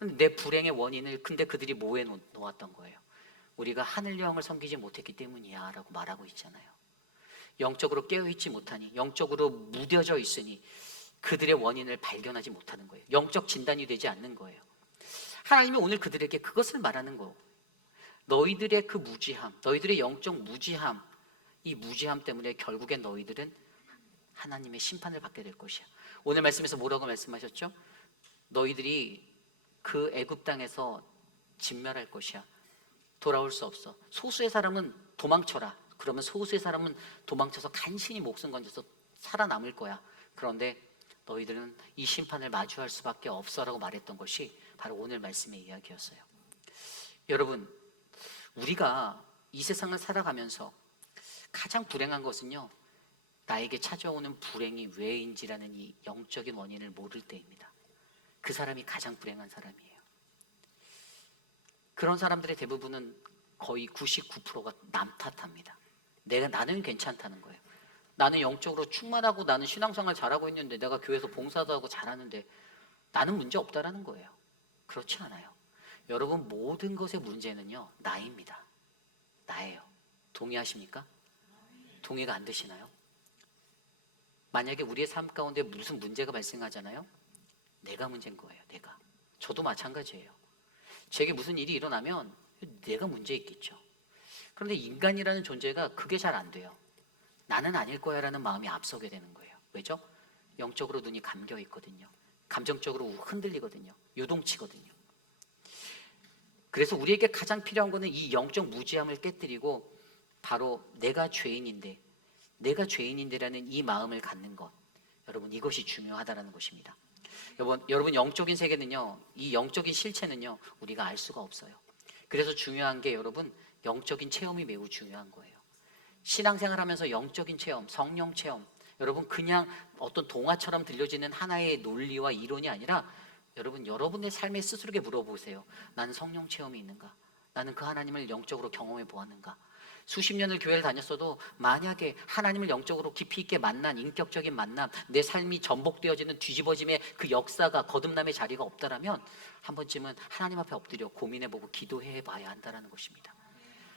내 불행의 원인을 근데 그들이 뭐에 놓았던 거예요? 우리가 하늘 여왕을 섬기지 못했기 때문이야 라고 말하고 있잖아요. 영적으로 깨어있지 못하니, 영적으로 무뎌져 있으니 그들의 원인을 발견하지 못하는 거예요. 영적 진단이 되지 않는 거예요. 하나님이 오늘 그들에게 그것을 말하는 거예요. 너희들의 그 무지함, 너희들의 영적 무지함, 이 무지함 때문에 결국엔 너희들은 하나님의 심판을 받게 될 것이야. 오늘 말씀에서 뭐라고 말씀하셨죠? 너희들이 그 애굽 땅에서 진멸할 것이야. 돌아올 수 없어. 소수의 사람은 도망쳐라. 그러면 소수의 사람은 도망쳐서 간신히 목숨 건져서 살아남을 거야. 그런데 너희들은 이 심판을 마주할 수밖에 없어라고 말했던 것이 바로 오늘 말씀의 이야기였어요. 여러분, 우리가 이 세상을 살아가면서 가장 불행한 것은요, 나에게 찾아오는 불행이 왜인지라는 이 영적인 원인을 모를 때입니다. 그 사람이 가장 불행한 사람이에요. 그런 사람들의 대부분은 거의 99%가 남 탓합니다. 나는 괜찮다는 거예요. 나는 영적으로 충만하고 나는 신앙생활 잘하고 있는데, 내가 교회에서 봉사도 하고 잘하는데 나는 문제 없다라는 거예요. 그렇지 않아요. 여러분, 모든 것의 문제는요, 나입니다. 나예요. 동의하십니까? 동의가 안 되시나요? 만약에 우리의 삶 가운데 무슨 문제가 발생하잖아요, 내가 문제인 거예요. 내가. 저도 마찬가지예요. 제게 무슨 일이 일어나면 내가 문제 있겠죠. 그런데 인간이라는 존재가 그게 잘 안 돼요. 나는 아닐 거야 라는 마음이 앞서게 되는 거예요. 왜죠? 영적으로 눈이 감겨 있거든요. 감정적으로 흔들리거든요. 요동치거든요. 그래서 우리에게 가장 필요한 거는 이 영적 무지함을 깨뜨리고 바로 내가 죄인인데라는 이 마음을 갖는 것, 여러분, 이것이 중요하다라는 것입니다. 여러분, 영적인 세계는요, 이 영적인 실체는요, 우리가 알 수가 없어요. 그래서 중요한 게, 여러분, 영적인 체험이 매우 중요한 거예요. 신앙생활하면서 영적인 체험, 성령 체험, 여러분, 그냥 어떤 동화처럼 들려지는 하나의 논리와 이론이 아니라, 여러분의 삶에 스스로에게 물어보세요. 나는 성령 체험이 있는가? 나는 그 하나님을 영적으로 경험해 보았는가? 수십 년을 교회를 다녔어도 만약에 하나님을 영적으로 깊이 있게 만난 인격적인 만남, 내 삶이 전복되어지는 뒤집어짐의 그 역사가, 거듭남의 자리가 없다라면 한 번쯤은 하나님 앞에 엎드려 고민해보고 기도해 봐야 한다는 것입니다.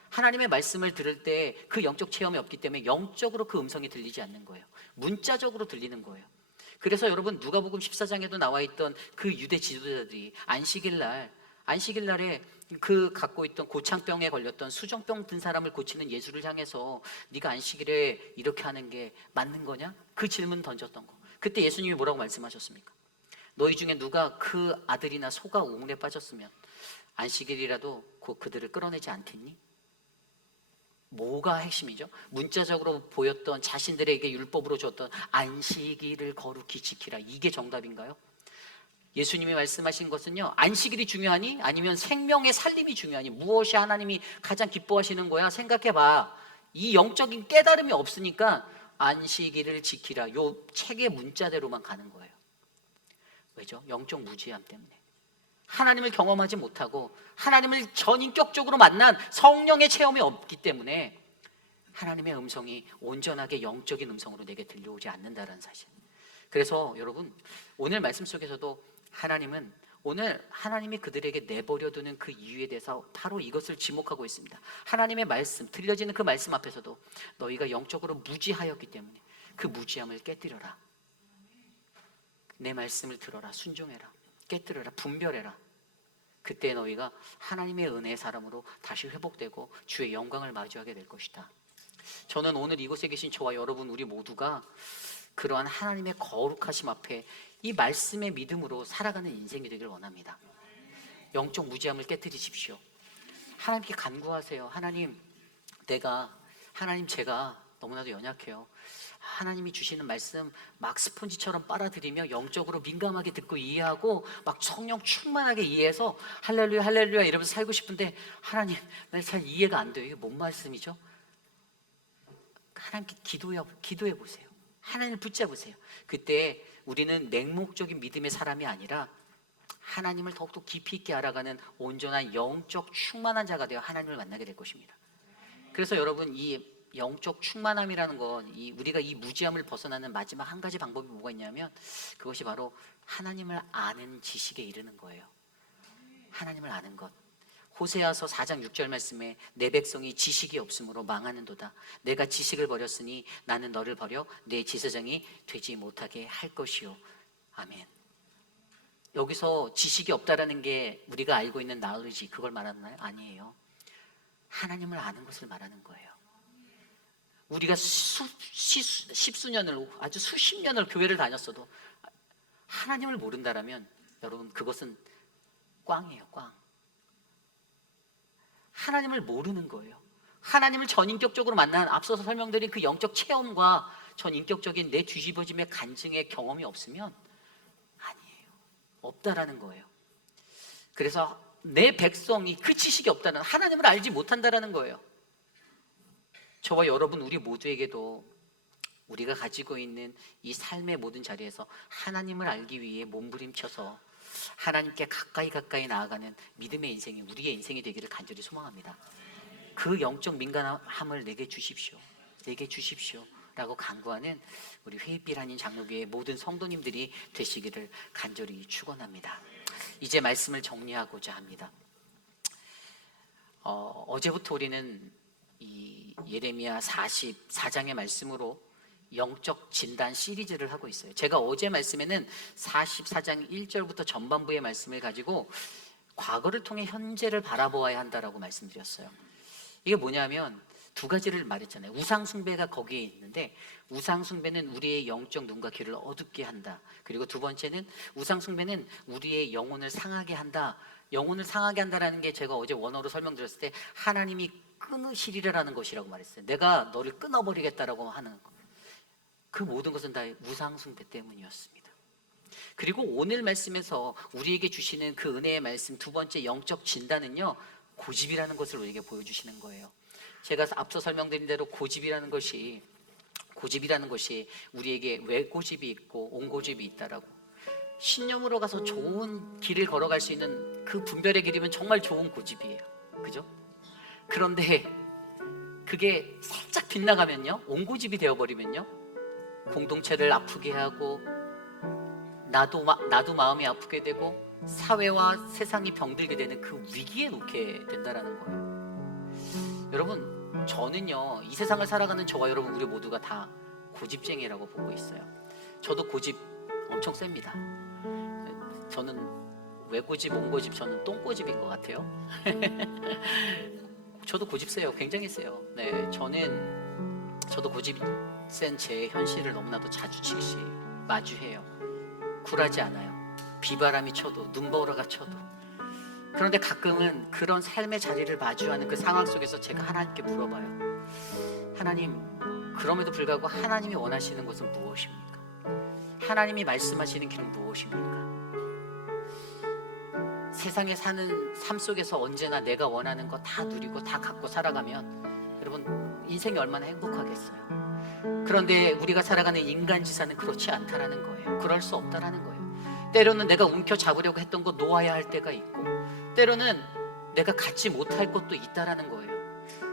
하나님의 말씀을 들을 때 그 영적 체험이 없기 때문에 영적으로 그 음성이 들리지 않는 거예요. 문자적으로 들리는 거예요. 그래서 여러분 누가복음 14장에도 나와 있던 그 유대 지도자들이 안식일 날에 그 갖고 있던 고창병에 걸렸던 수정병 든 사람을 고치는 예수를 향해서 네가 안식일에 이렇게 하는 게 맞는 거냐? 그 질문 던졌던 거. 그때 예수님이 뭐라고 말씀하셨습니까? 너희 중에 누가 그 아들이나 소가 우물에 빠졌으면 안식일이라도 곧 그들을 끌어내지 않겠니? 뭐가 핵심이죠? 문자적으로 보였던 자신들에게 율법으로 줬던 안식일을 거룩히 지키라. 이게 정답인가요? 예수님이 말씀하신 것은요, 안식일이 중요하니? 아니면 생명의 살림이 중요하니? 무엇이 하나님이 가장 기뻐하시는 거야? 생각해봐. 이 영적인 깨달음이 없으니까 안식일을 지키라. 요 책의 문자대로만 가는 거예요. 왜죠? 영적 무지함 때문에. 하나님을 경험하지 못하고 하나님을 전인격적으로 만난 성령의 체험이 없기 때문에 하나님의 음성이 온전하게 영적인 음성으로 내게 들려오지 않는다는 사실. 그래서 여러분, 오늘 말씀 속에서도 하나님은 오늘 하나님이 그들에게 내버려두는 그 이유에 대해서 바로 이것을 지목하고 있습니다. 하나님의 말씀, 들려지는 그 말씀 앞에서도 너희가 영적으로 무지하였기 때문에 그 무지함을 깨뜨려라. 내 말씀을 들어라. 순종해라. 깨뜨려라. 분별해라. 그때 너희가 하나님의 은혜의 사람으로 다시 회복되고 주의 영광을 마주하게 될 것이다. 저는 오늘 이곳에 계신 저와 여러분 우리 모두가 그러한 하나님의 거룩하심 앞에 이 말씀의 믿음으로 살아가는 인생이 되길 원합니다. 영적 무지함을 깨뜨리십시오. 하나님께 간구하세요. 하나님, 제가 너무나도 연약해요. 하나님이 주시는 말씀 막 스폰지처럼 빨아들이며 영적으로 민감하게 듣고 이해하고 막 성령 충만하게 이해해서 할렐루야 할렐루야 이러면서 살고 싶은데 하나님, 나 잘 이해가 안 돼요. 이게 뭔 말씀이죠? 하나님께 기도해 보세요. 하나님을 붙잡으세요. 그때 우리는 맹목적인 믿음의 사람이 아니라 하나님을 더욱더 깊이 있게 알아가는 온전한 영적 충만한 자가 되어 하나님을 만나게 될 것입니다. 그래서 여러분, 이 영적 충만함이라는 건 우리가 이 무지함을 벗어나는 마지막 한 가지 방법이 뭐가 있냐면 그것이 바로 하나님을 아는 지식에 이르는 거예요. 하나님을 아는 것. 호세아서 4장 6절 말씀에 내 백성이 지식이 없으므로 망하는도다. 내가 지식을 버렸으니 나는 너를 버려 내 제사장이 되지 못하게 할 것이요. 아멘. 여기서 지식이 없다라는 게 우리가 알고 있는 나으르지 그걸 말하나요? 아니에요. 하나님을 아는 것을 말하는 거예요. 우리가 십수년을 아주 수십 년을 교회를 다녔어도 하나님을 모른다라면 여러분 그것은 꽝이에요. 꽝. 하나님을 모르는 거예요. 하나님을 전인격적으로 만난 앞서서 설명드린 그 영적 체험과 전인격적인 내 뒤집어짐의 간증의 경험이 없으면 아니에요. 없다라는 거예요. 그래서 내 백성이 그 지식이 없다는, 하나님을 알지 못한다라는 거예요. 저와 여러분 우리 모두에게도 우리가 가지고 있는 이 삶의 모든 자리에서 하나님을 알기 위해 몸부림쳐서 하나님께 가까이 나아가는 믿음의 인생이 우리의 인생이 되기를 간절히 소망합니다. 그 영적 민감함을 내게 주십시오 라고 간구하는 우리 회의빛 한인 장로교회 모든 성도님들이 되시기를 간절히 축원합니다. 이제 말씀을 정리하고자 합니다. 어제부터 우리는 이 예레미야 44장의 말씀으로 영적 진단 시리즈를 하고 있어요. 제가 어제 말씀에는 44장 1절부터 전반부의 말씀을 가지고 과거를 통해 현재를 바라보아야 한다라고 말씀드렸어요. 이게 뭐냐면 두 가지를 말했잖아요. 우상 숭배가 거기에 있는데 우상 숭배는 우리의 영적 눈과 귀를 어둡게 한다. 그리고 두 번째는 우상 숭배는 우리의 영혼을 상하게 한다. 영혼을 상하게 한다라는 게 제가 어제 원어로 설명드렸을 때 하나님이 끊으시리라는 것이라고 말했어요. 내가 너를 끊어버리겠다라고 하는 것. 그 모든 것은 다 우상 숭배 때문이었습니다. 그리고 오늘 말씀에서 우리에게 주시는 그 은혜의 말씀 두 번째 영적 진단은요, 고집이라는 것을 우리에게 보여주시는 거예요. 제가 앞서 설명드린 대로 고집이라는 것이 우리에게 외고집이 있고 온고집이 있다라고. 신념으로 가서 좋은 길을 걸어갈 수 있는 그 분별의 길이면 정말 좋은 고집이에요. 그죠? 그런데 그게 살짝 빗나가면요, 온고집이 되어버리면요, 공동체를 아프게 하고 나도 마음이 아프게 되고 사회와 세상이 병들게 되는 그 위기에 놓게 된다라는 거예요. 여러분, 저는요, 이 세상을 살아가는 저와 여러분 우리 모두가 다 고집쟁이라고 보고 있어요. 저도 고집 엄청 셉니다. 저는 외고집, 옹고집, 저는 똥고집인 것 같아요. 저도 고집 세요. 굉장히 세요. 네, 저도 고집 센 제 현실을 너무나도 자주치시 마주해요. 굴하지 않아요. 비바람이 쳐도 눈보라가 쳐도. 그런데 가끔은 그런 삶의 자리를 마주하는 그 상황 속에서 제가 하나님께 물어봐요. 하나님, 그럼에도 불구하고 하나님이 원하시는 것은 무엇입니까? 하나님이 말씀하시는 길은 무엇입니까? 세상에 사는 삶 속에서 언제나 내가 원하는 거 다 누리고 다 갖고 살아가면 여러분 인생이 얼마나 행복하겠어요. 그런데 우리가 살아가는 인간 지사는 그렇지 않다라는 거예요. 그럴 수 없다라는 거예요. 때로는 내가 움켜잡으려고 했던 거 놓아야 할 때가 있고, 때로는 내가 갖지 못할 것도 있다라는 거예요.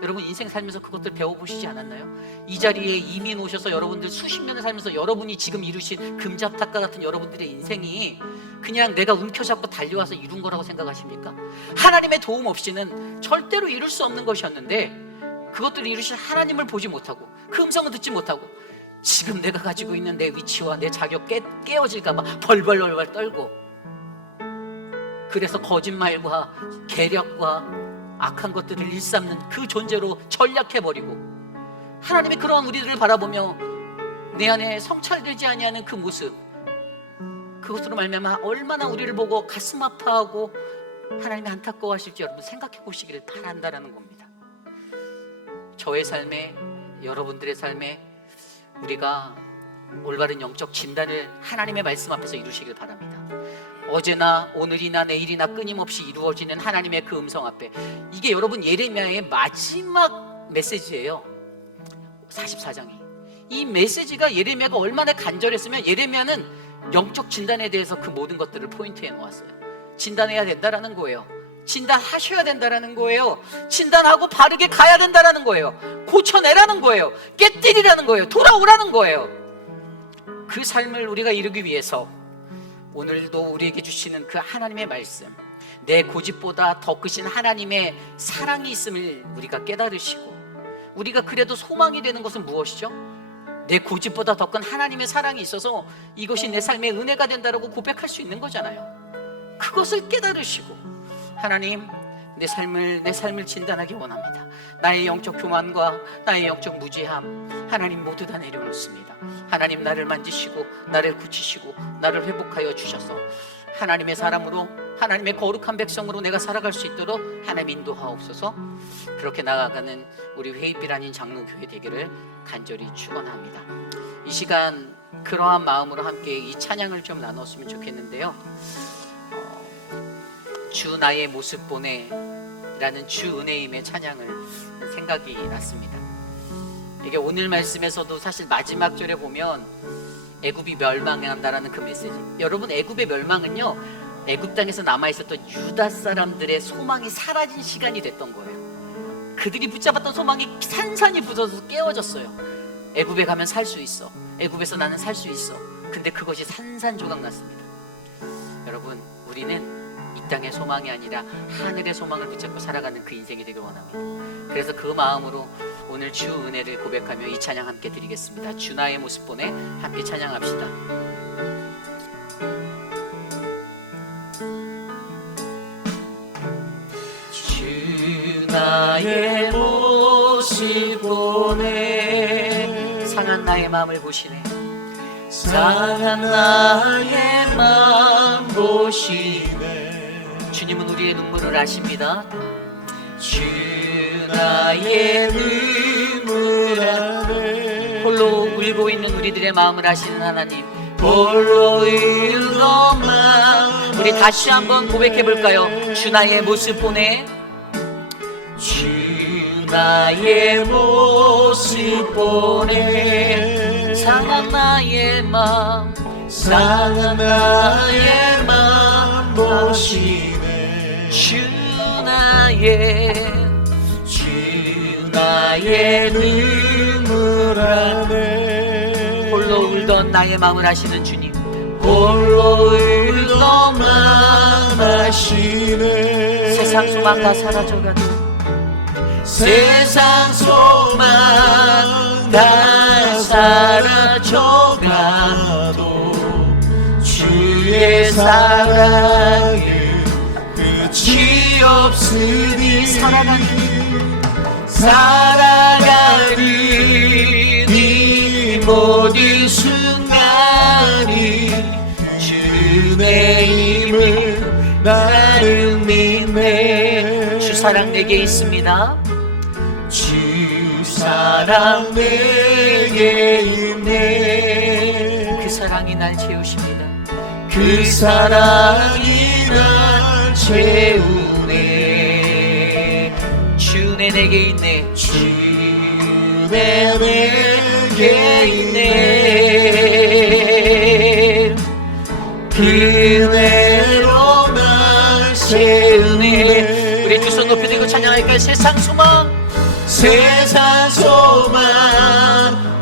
여러분 인생 살면서 그것들 배워보시지 않았나요? 이 자리에 이미 오셔서 여러분들 수십 년을 살면서 여러분이 지금 이루신 금잡탑과 같은 여러분들의 인생이 그냥 내가 움켜잡고 달려와서 이룬 거라고 생각하십니까? 하나님의 도움 없이는 절대로 이룰 수 없는 것이었는데, 그것들을 이루신 하나님을 보지 못하고 그 음성을 듣지 못하고 지금 내가 가지고 있는 내 위치와 내 자격 깨어질까 봐 벌벌벌 떨고, 그래서 거짓말과 계략과 악한 것들을 일삼는 그 존재로 전락해버리고, 하나님이 그러한 우리들을 바라보며 내 안에 성찰되지 아니하는 그 모습, 그것으로 말미암아 얼마나 우리를 보고 가슴 아파하고 하나님이 안타까워하실지 여러분 생각해 보시기를 바란다라는 겁니다. 저의 삶에, 여러분들의 삶에 우리가 올바른 영적 진단을 하나님의 말씀 앞에서 이루시길 바랍니다. 어제나 오늘이나 내일이나 끊임없이 이루어지는 하나님의 그 음성 앞에, 이게 여러분 예레미야의 마지막 메시지예요. 44장이. 이 메시지가 예레미야가 얼마나 간절했으면 예레미야는 영적 진단에 대해서 그 모든 것들을 포인트해 놓았어요. 진단해야 된다라는 거예요. 진단하셔야 된다라는 거예요. 진단하고 바르게 가야 된다라는 거예요. 고쳐내라는 거예요. 깨뜨리라는 거예요. 돌아오라는 거예요. 그 삶을 우리가 이루기 위해서 오늘도 우리에게 주시는 그 하나님의 말씀, 내 고집보다 더 크신 하나님의 사랑이 있음을 우리가 깨달으시고, 우리가 그래도 소망이 되는 것은 무엇이죠? 내 고집보다 더 큰 하나님의 사랑이 있어서 이것이 내 삶의 은혜가 된다라고 고백할 수 있는 거잖아요. 그것을 깨달으시고, 하나님, 내 삶을 진단하기 원합니다. 나의 영적 교만과 나의 영적 무지함, 하나님 모두 다 내려놓습니다. 하나님, 나를 만지시고 나를 고치시고 나를 회복하여 주셔서 하나님의 사람으로, 하나님의 거룩한 백성으로 내가 살아갈 수 있도록 하나님 인도하옵소서. 그렇게 나아가는 우리 회의빌 아닌 장로교회 되기를 간절히 축원합니다. 이 시간 그러한 마음으로 함께 이 찬양을 좀 나눴으면 좋겠는데요. 주 나의 모습 보내 라는 주 은혜임의 찬양을 생각이 났습니다. 이게 오늘 말씀에서도 사실 마지막 절에 보면 애굽이 멸망한다라는 그 메시지, 여러분 애굽의 멸망은요, 애굽 땅에서 남아있었던 유다 사람들의 소망이 사라진 시간이 됐던 거예요. 그들이 붙잡았던 소망이 산산이 부서져서 깨어졌어요. 애굽에 가면 살 수 있어, 애굽에서 나는 살 수 있어. 근데 그것이 산산조각 났습니다. 여러분, 우리는 이 땅의 소망이 아니라 하늘의 소망을 붙잡고 살아가는 그 인생이 되길 원합니다. 그래서 그 마음으로 오늘 주 은혜를 고백하며 이 찬양 함께 드리겠습니다. 주 나의 모습 보내 함께 찬양합시다. 주 나의 모습 보내, 상한 나의 마음을 보시네. 상한 나의 마음 보시네. 주님은 우리의 눈물을 아십니다. 주 나의 눈물 아네, 홀로 울고 있는 우리들의 마음을 아시는 하나님, 홀로 울고만. 우리 다시 한번 고백해 볼까요? 주 나의 모습 보내, 주 나의 모습 보내. 상한 나의 마음, 상한 나의 마음 보시네. 주 나의 눈물 안에, 홀로 울던 나의 마음을 아시는 주님, 홀로 울던만 아시네. 세상 소망 다 사라져가도, 세상 소망 다 사라져가도 주의 사랑은 끝이 없으니 살아가는 이 모든 순간이 주의 힘을 나는 믿네. 주 사랑 내게 있습니다. 주 사랑 내게 있네. 그 사랑이 날 채우십니다. 그 사랑이 날 채우네. 주내 내게 있네. 주내 내게 있네. 그대로 날 채우네. 우리 두 손 높이 들고 찬양할까요? 세상 소망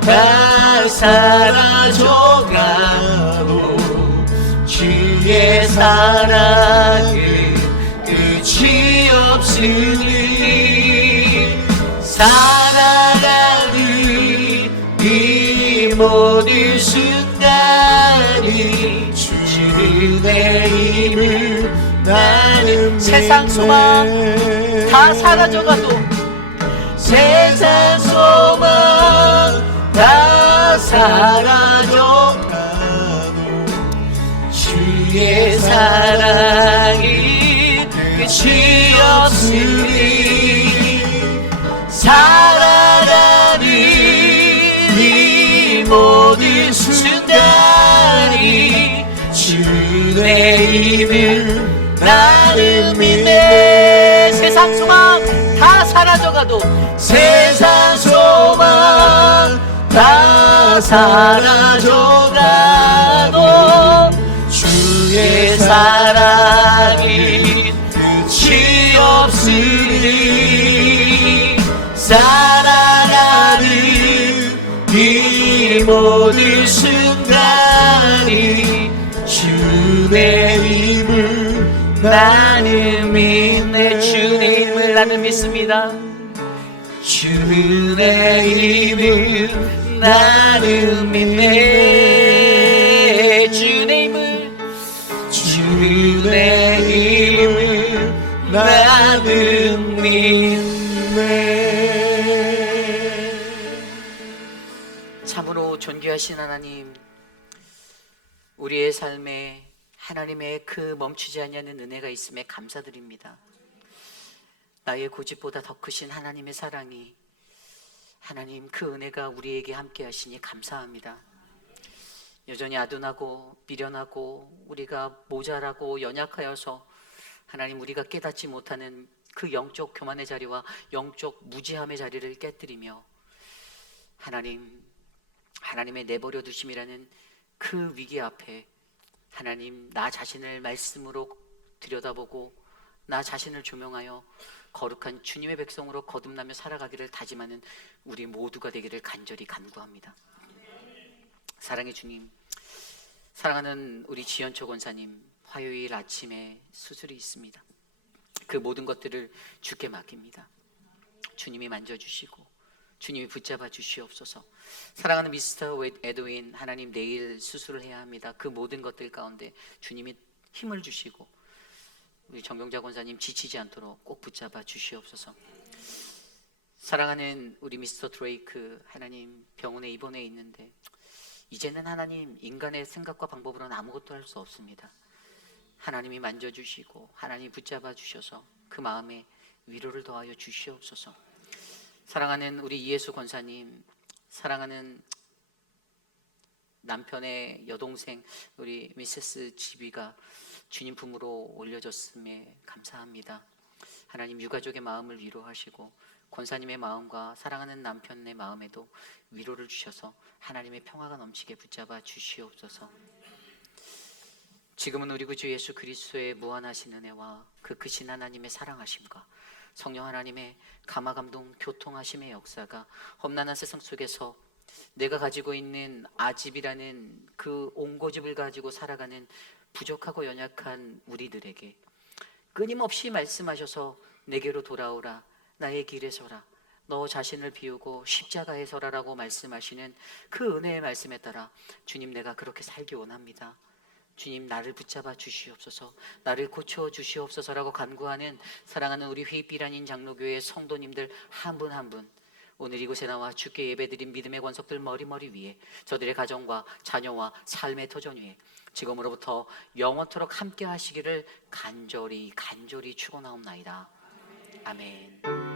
다 사라져가도 주의 사랑은 끝이 없으니 살아가는 이 모든 순간이 주의 힘을 나는 세상 소망 다 사라져가도 세상 소망 다 사라져가도 주의 사랑이 끝이 없으니 살아가는 이 모든 순간이 주의 힘을 나는 믿네. 세상 소망 다 사라져가도 세상 소망 다 사라져가도 주의 사랑이 끝이 없으니 살아가는 이 모든 순간이 주의 힘을 나는 믿네. 주의 힘을 나는 믿습니다. 주의 힘을 나는 믿네. 주의 힘을 나는 믿네. 참으로 존귀하신 하나님, 우리의 삶에 하나님의 그 멈추지 않는 은혜가 있음에 감사드립니다. 나의 고집보다 더 크신 하나님의 사랑이, 하나님 그 은혜가 우리에게 함께 하시니 감사합니다. 여전히 아둔하고 미련하고 우리가 모자라고 연약하여서 하나님 우리가 깨닫지 못하는 그 영적 교만의 자리와 영적 무지함의 자리를 깨뜨리며 하나님의 내버려 두심이라는 그 위기 앞에 하나님 나 자신을 말씀으로 들여다보고 나 자신을 조명하여 거룩한 주님의 백성으로 거듭나며 살아가기를 다짐하는 우리 모두가 되기를 간절히 간구합니다. 사랑의 주님, 사랑하는 우리 지연초 권사님, 화요일 아침에 수술이 있습니다. 그 모든 것들을 주께 맡깁니다. 주님이 만져주시고 주님이 붙잡아 주시옵소서. 사랑하는 미스터 에드윈, 하나님 내일 수술을 해야 합니다. 그 모든 것들 가운데 주님이 힘을 주시고 우리 정경자 권사님 지치지 않도록 꼭 붙잡아 주시옵소서. 사랑하는 우리 미스터 드레이크, 하나님 병원에 입원해 있는데 이제는 하나님 인간의 생각과 방법으로는 아무것도 할 수 없습니다. 하나님이 만져주시고 하나님이 붙잡아 주셔서 그 마음에 위로를 더하여 주시옵소서. 사랑하는 우리 이예수 권사님, 사랑하는 남편의 여동생 우리 미세스 지비가 주님 품으로 올려졌음에 감사합니다. 하나님 유가족의 마음을 위로하시고 권사님의 마음과 사랑하는 남편의 마음에도 위로를 주셔서 하나님의 평화가 넘치게 붙잡아 주시옵소서. 지금은 우리 구주 예수 그리스도의 무한하신 은혜와 그 크신 하나님의 사랑하심과 성령 하나님의 감화감동 교통하심의 역사가 험난한 세상 속에서 내가 가지고 있는 아집이라는 그 옹고집을 가지고 살아가는 부족하고 연약한 우리들에게 끊임없이 말씀하셔서 내게로 돌아오라, 나의 길에 서라, 너 자신을 비우고 십자가에 서라라고 말씀하시는 그 은혜의 말씀에 따라 주님 내가 그렇게 살기 원합니다. 주님 나를 붙잡아 주시옵소서, 나를 고쳐 주시옵소서라고 간구하는 사랑하는 우리 휘빛비란인 장로교회 성도님들 한 분 한 분, 오늘 이곳에 나와 주께 예배드린 믿음의 권속들 머리머리 위에, 저들의 가정과 자녀와 삶의 터전 위에 지금으로부터 영원토록 함께 하시기를 간절히 축원하옵나이다. 아멘.